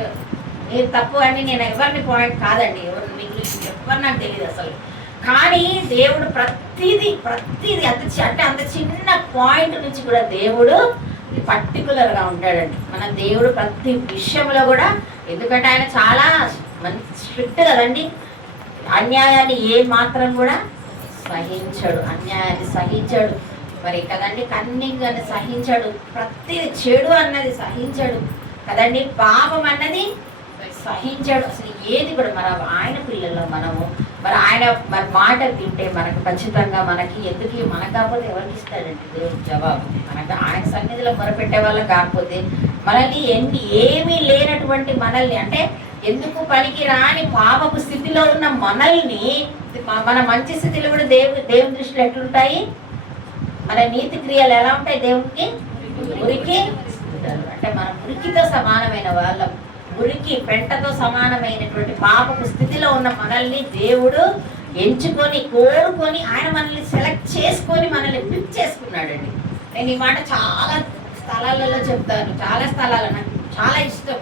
మీరు తప్పు అని నేను ఎవరిని పాయింట్ కాదండి, ఎవరు మీ గురించి ఎవరు నాకు తెలియదు అసలు. కానీ దేవుడు ప్రతిదీ అంత చిన్న పాయింట్ నుంచి కూడా దేవుడు పర్టికులర్గా ఉంటాడండి. మన దేవుడు ప్రతి విషయంలో కూడా, ఎందుకంటే ఆయన చాలా స్ట్రిక్ట్ కదండి. అన్యాయాన్ని ఏ మాత్రం కూడా సహించడు, అన్యాయాన్ని సహించడు, మరి కదండి కన్నింగ్ సహించడు, ప్రతి చెడు అన్నది సహించడు కదండి, పాపం అన్నది సహించాడు. అసలు ఏది కూడా మన ఆయన పిల్లల్లో మనము మరి ఆయన మరి మాట వింటే మనకు ఖచ్చితంగా మనకి ఎందుకు మన కాకపోతే ఎవరికి ఇస్తాడండి దేవుడు జవాబు. మనకు ఆయన సన్నిధిలో మొరపెట్టే వాళ్ళం కాకపోతే మనల్ని ఏమీ లేనటువంటి మనల్ని అంటే ఎందుకు పనికి రాని పాపపు స్థితిలో ఉన్న మనల్ని మన మంచి స్థితిలో కూడా దేవుని దృష్టిలో ఎట్లుంటాయి, మన నీతి క్రియలు ఎలా ఉంటాయి దేవునికి మురికి అంటే మన మురికితో సమానమైన వాళ్ళం, మురికి పెంటతో సమానమైనటువంటి పాపపు స్థితిలో ఉన్న మనల్ని దేవుడు ఎంచుకొని కోరుకొని ఆయన మనల్ని సెలెక్ట్ చేసుకొని మనల్ని పిక్ చేసుకున్నాడండి. నేను ఈ మాట చాలా స్థలాలలో చెప్తాను, చాలా స్థలాలు నాకు చాలా ఇష్టం.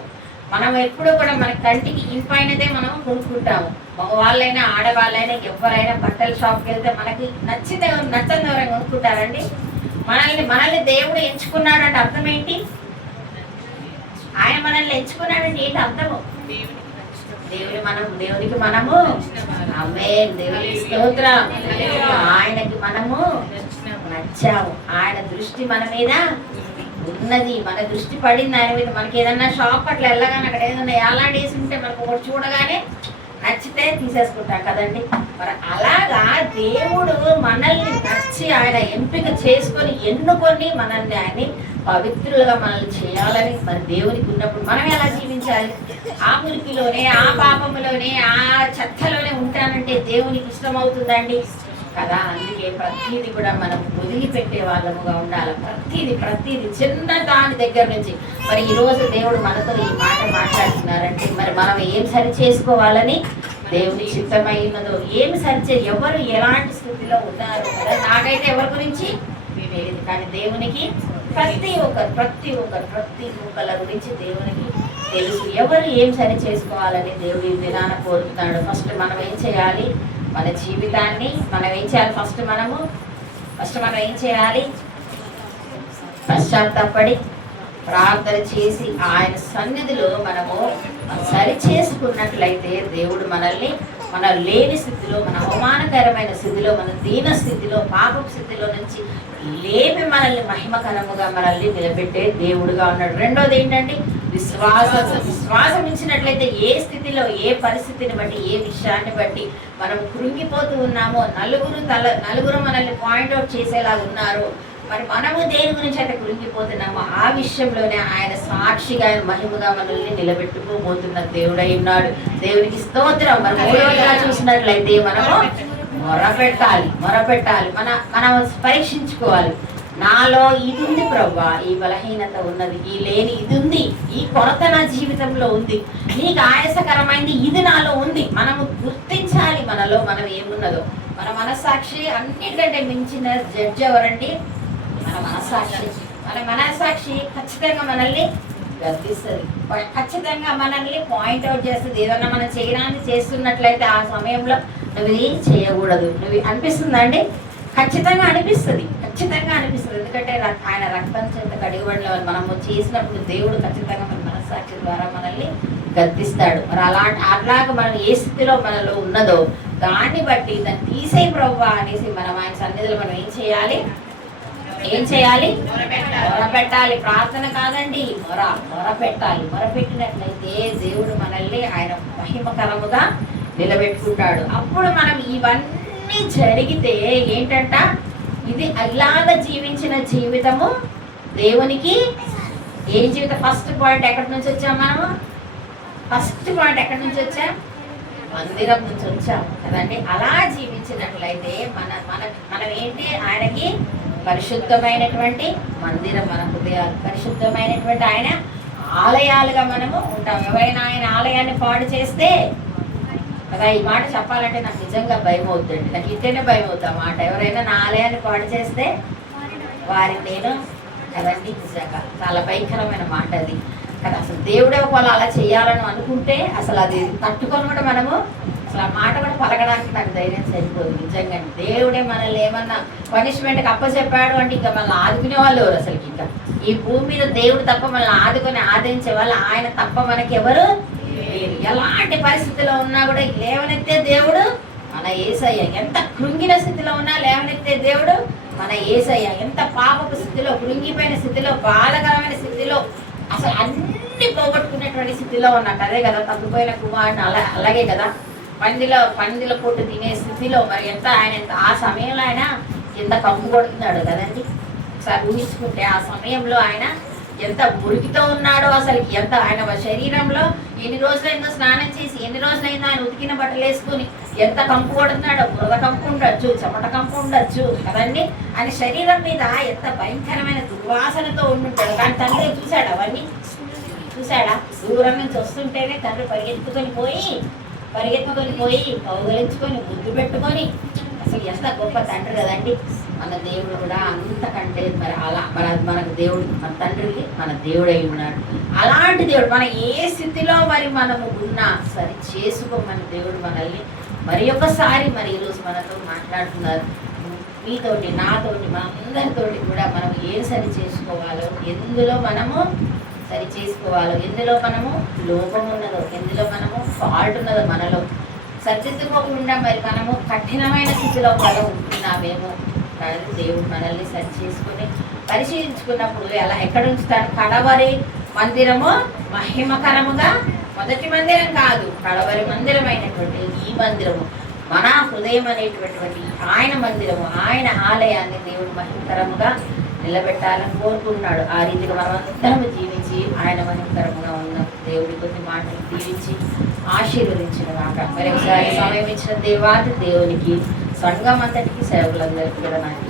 మనం ఎప్పుడూ కూడా మన కంటికి ఇంపైనదే మనం కొనుక్కుంటాము. మగవాళ్ళైనా ఆడవాళ్ళైనా ఎవరైనా బట్టల షాప్కి వెళ్తే మనకి నచ్చితే నచ్చని ఎవరైనా కొనుక్కుంటారండి. మనల్ని దేవుడు ఎంచుకున్నాడంటే అర్థం ఏంటి? ఆయన మనల్ని ఎంచుకున్నాడంటే ఏంటి అర్థము? దేవునికి మనము ఆమేన్, దేవునికి స్తోత్రం. ఆయనకి మనము నచ్చాము, ఆయన దృష్టి మన మీద ఉన్నది, మన దృష్టి పడింది ఆయన మీద. మనకి ఏదన్నా షాప్ అట్లా వెళ్ళగానే అక్కడ ఏదన్నా ఎలాంటి వేసి ఉంటే మనకు ఒకటి చూడగానే నచ్చితే తీసేసుకుంటాం కదండి. మరి అలాగా దేవుడు మనల్ని నచ్చి ఆయన ఎంపిక చేసుకొని ఎన్నుకొని మనల్ని ఆయన్ని పవిత్రులుగా మనల్ని చేయాలని మరి దేవునికి ఉన్నప్పుడు మనం ఎలా జీవించాలి? ఆ మురికిలోనే ఆ పాపములోనే ఆ చెత్తలోనే ఉంటానంటే దేవునికి ఇష్టమవుతుందండి కదా. అందుకే ప్రతిదీ కూడా మనం వదిలిపెట్టే వాళ్ళముగా ఉండాలి. ప్రతిదీ చిన్న దాని దగ్గర నుంచి మరి ఈరోజు దేవుడు మనతో ఈ మాట మాట్లాడుతున్నారంటే మరి మనం ఏం సరి చేసుకోవాలని దేవుని చిత్తమై ఉన్నదో, ఏమి సరిచే ఎవరు ఎలాంటి స్థితిలో ఉన్నారు కదా. నాకైతే ఎవరి గురించి తెలియదు, కానీ దేవునికి ప్రతి ఒక్కల గురించి దేవునికి తెలుసు. ఎవరు ఏం సరి చేసుకోవాలని దేవుడు ఈ విధాన కోరుతున్నాడు. ఫస్ట్ మనం ఏం చేయాలి? మన జీవితాన్ని మనం ఏం చేయాలి? ఫస్ట్ మనం ఏం చేయాలి? పశ్చాత్తాపడి ప్రార్థన చేసి ఆయన సన్నిధిలో మనము సరి చేసుకున్నట్లయితే దేవుడు మనల్ని మన లేని స్థితిలో, మన అవమానకరమైన స్థితిలో, మన దీన స్థితిలో, పాపం స్థితిలో నుంచి లేపి మనల్ని మహిమకరముగా మనల్ని నిలబెట్టే దేవుడుగా ఉన్నాడు. రెండోది ఏంటంటే విశ్వాసం ఇచ్చినట్లయితే ఏ స్థితిలో, ఏ పరిస్థితిని బట్టి, ఏ విషయాన్ని బట్టి మనం కృంగిపోతూ ఉన్నామో, నలుగురు మనల్ని పాయింట్అవుట్ చేసేలా ఉన్నారు, మరి మనము దేని గురించి అయితే కృంగిపోతున్నామో ఆ విషయంలోనే ఆయన సాక్షిగా మహిమగా మనల్ని నిలబెట్టుకోబోతున్న దేవుడై ఉన్నాడు. దేవునికి స్తోత్రం. మరి మూడవదిగా చూసినట్లయితే మనము మొరపెట్టాలి. మనం పరీక్షించుకోవాలి. నాలో ఇది ఉంది ప్రభువా, ఈ బలహీనత ఉన్నది, ఈ లేని ఇది ఉంది, ఈ కొరత నా జీవితంలో ఉంది, నీకు ఆయాసకరమైంది ఇది నాలో ఉంది. మనము గుర్తించాలి మనలో మనం ఏమున్నదో. మన మనస్సాక్షి అన్నిటికంటే మించిన జడ్జి ఎవరండి? మన మనస్సాక్షి ఖచ్చితంగా మనల్ని గర్దిస్తుంది, ఖచ్చితంగా మనల్ని పాయింట్అవుట్ చేస్తుంది. ఏదన్నా మనం చేయడానికి చేస్తున్నట్లయితే ఆ సమయంలో నువ్వు ఏం చేయకూడదు నువ్వు అనిపిస్తుందండి. ఖచ్చితంగా అనిపిస్తుంది. ఎందుకంటే ఆయన రక్తం చేత కడిగబడిన మనము చేసినప్పుడు దేవుడు ఖచ్చితంగా మన మనస్సాక్షి ద్వారా మనల్ని గర్దిస్తాడు. మరి అలాగ మనం ఏ స్థితిలో మనలో ఉన్నదో దాన్ని బట్టి దాన్ని తీసే ప్రభువా అనేసి మనం ఆయన సన్నిధిలో మనం ఏం చేయాలి? మొరపెట్టాలి. ప్రార్థన కాదండి, మొరపెట్టాలి. మొరపెట్టినట్లయితే దేవుడు మనల్ని ఆయన మహిమకరముగా నిలబెట్టుకుంటాడు. అప్పుడు మనం ఇవన్నీ జరిగితే ఏంటంట, ఇది ఇలాగ జీవించిన జీవితము దేవునికి ఏ జీవితం? ఫస్ట్ పాయింట్ ఎక్కడి నుంచి వచ్చాం మనము? మందిరం నుంచి వచ్చాము కదండి. అలా జీవించినట్లయితే మనం ఏంటి? ఆయనకి పరిశుద్ధమైనటువంటి మందిరం, మన హృదయాలు పరిశుద్ధమైనటువంటి ఆయన ఆలయాలుగా మనము ఉంటాం. ఎవరైనా ఆయన ఆలయాన్ని పాడు చేస్తే కదా, ఈ మాట చెప్పాలంటే నాకు నిజంగా భయం అవుతుంది. నాకు ఇట్టేనే భయం అవుతా మాట. ఎవరైనా నా ఆలయాన్ని పాడు చేస్తే వారిని నేను కదండి, నిజంగా చాలా భయంకరమైన మాట అది కదా. అసలు దేవుడే ఒకవేళ అలా చేయాలని అనుకుంటే అసలు అది తట్టుకొని కూడా మనము అసలు ఆ మాట కూడా పలకడానికి నాకు ధైర్యం సరిపోదు నిజంగా. దేవుడే మనల్ని ఏమన్నా పనిష్మెంట్కి అప్పచెప్పాడు అంటే ఇంకా మనల్ని ఆదుకునే వాళ్ళు ఎవరు? అసలుకి ఇంకా ఈ భూమి మీద దేవుడు తప్ప మనల్ని ఆదరించే వాళ్ళు ఆయన తప్ప మనకి ఎవరు లేరు. ఎలాంటి పరిస్థితిలో ఉన్నా కూడా లేవనెత్తే దేవుడు మన యేసయ్య ఎంత కృంగిన స్థితిలో ఉన్నా లేవనెత్తే దేవుడు మన యేసయ్య. ఎంత పాపపు స్థితిలో, కృంగిపోయిన స్థితిలో, బాధకరమైన స్థితిలో, అసలు అన్ని పోగొట్టుకునేటువంటి స్థితిలో ఉన్నాక, అదే కదా తప్పిపోయిన కుమారుని అలాగే కదా పందిల పొట్టు తినే స్థితిలో మరి ఎంత ఆ సమయంలో ఆయన ఎంత కంపు కొడుతున్నాడు కదండి. ఒకసారి ఊహించుకుంటే ఆ సమయంలో ఆయన ఎంత మురికితో ఉన్నాడో, అసలు ఎంత ఆయన శరీరంలో ఎన్ని రోజులైందో స్నానం చేసి, ఎన్ని రోజులైందో ఆయన ఉతికిన బట్టలు వేసుకుని ఎంత కంపు కొడుతున్నాడో. బురద కంపు ఉండొచ్చు, చెమట కంపు ఉండొచ్చు కదండి. ఆయన శరీరం మీద ఎంత భయంకరమైన దుర్వాసనతో ఉండుంటాడు. కానీ తండ్రి చూశాడు, అవన్నీ చూశాడా? దూరం నుంచి వస్తుంటేనే తండ్రి పరిగెత్తుకొని పోయి కౌగలించుకొని ముద్దు పెట్టుకొని, అసలు ఎంత గొప్ప తండ్రి కదండి. మన దేవుడు కూడా అంతకంటే మరి అలా మనకు దేవుడు, మన తండ్రికి మన దేవుడై ఉన్నాడు. అలాంటి దేవుడు మన ఏ స్థితిలో మరి మనము ఉన్నా సరి చేసుకోమని దేవుడు మనల్ని మరి ఒకసారి మరి ఈరోజు మనతో మాట్లాడుతున్నారు. మీతోటి, నాతోటి, మనందరితోటి కూడా మనం ఏం సరి చేసుకోవాలో, ఎందులో మనము సరి చేసుకోవాలో, ఎందులో మనము లోపం ఉన్నదో, ఎందులో మనము ఫాల్ట్ ఉన్నదో, మనలో సరిదిద్దుకోకుండా మరి మనము కఠినమైన స్థితిలో మనం ఉంటున్నామేమో. కానీ దేవుడు మనల్ని సరి చేసుకుని పరిశీలించుకున్నప్పుడు ఎక్కడ ఉంచుతారు? కడవరి మందిరము మహిమకరముగా, మొదటి మందిరం కాదు, కడవరి మందిరమైనటువంటి ఈ మందిరము, మన హృదయం అనేటువంటి ఆయన మందిరము, ఆయన ఆలయాన్ని దేవుడు మహిమకరముగా నిలబెట్టాలని కోరుకుంటున్నాడు. ఆ రీతిగా మనం అందరం జీవించి ఆయన మహిమకరముగా ఉన్న దేవుడి కొన్ని మాటలు దీవించి ఆశీర్వదించిన మాట. మరి ఒకసారి సమయం ఇచ్చిన దేవునికి సంఘం అంతటికి సేవకులందరికీ కూడా నాకు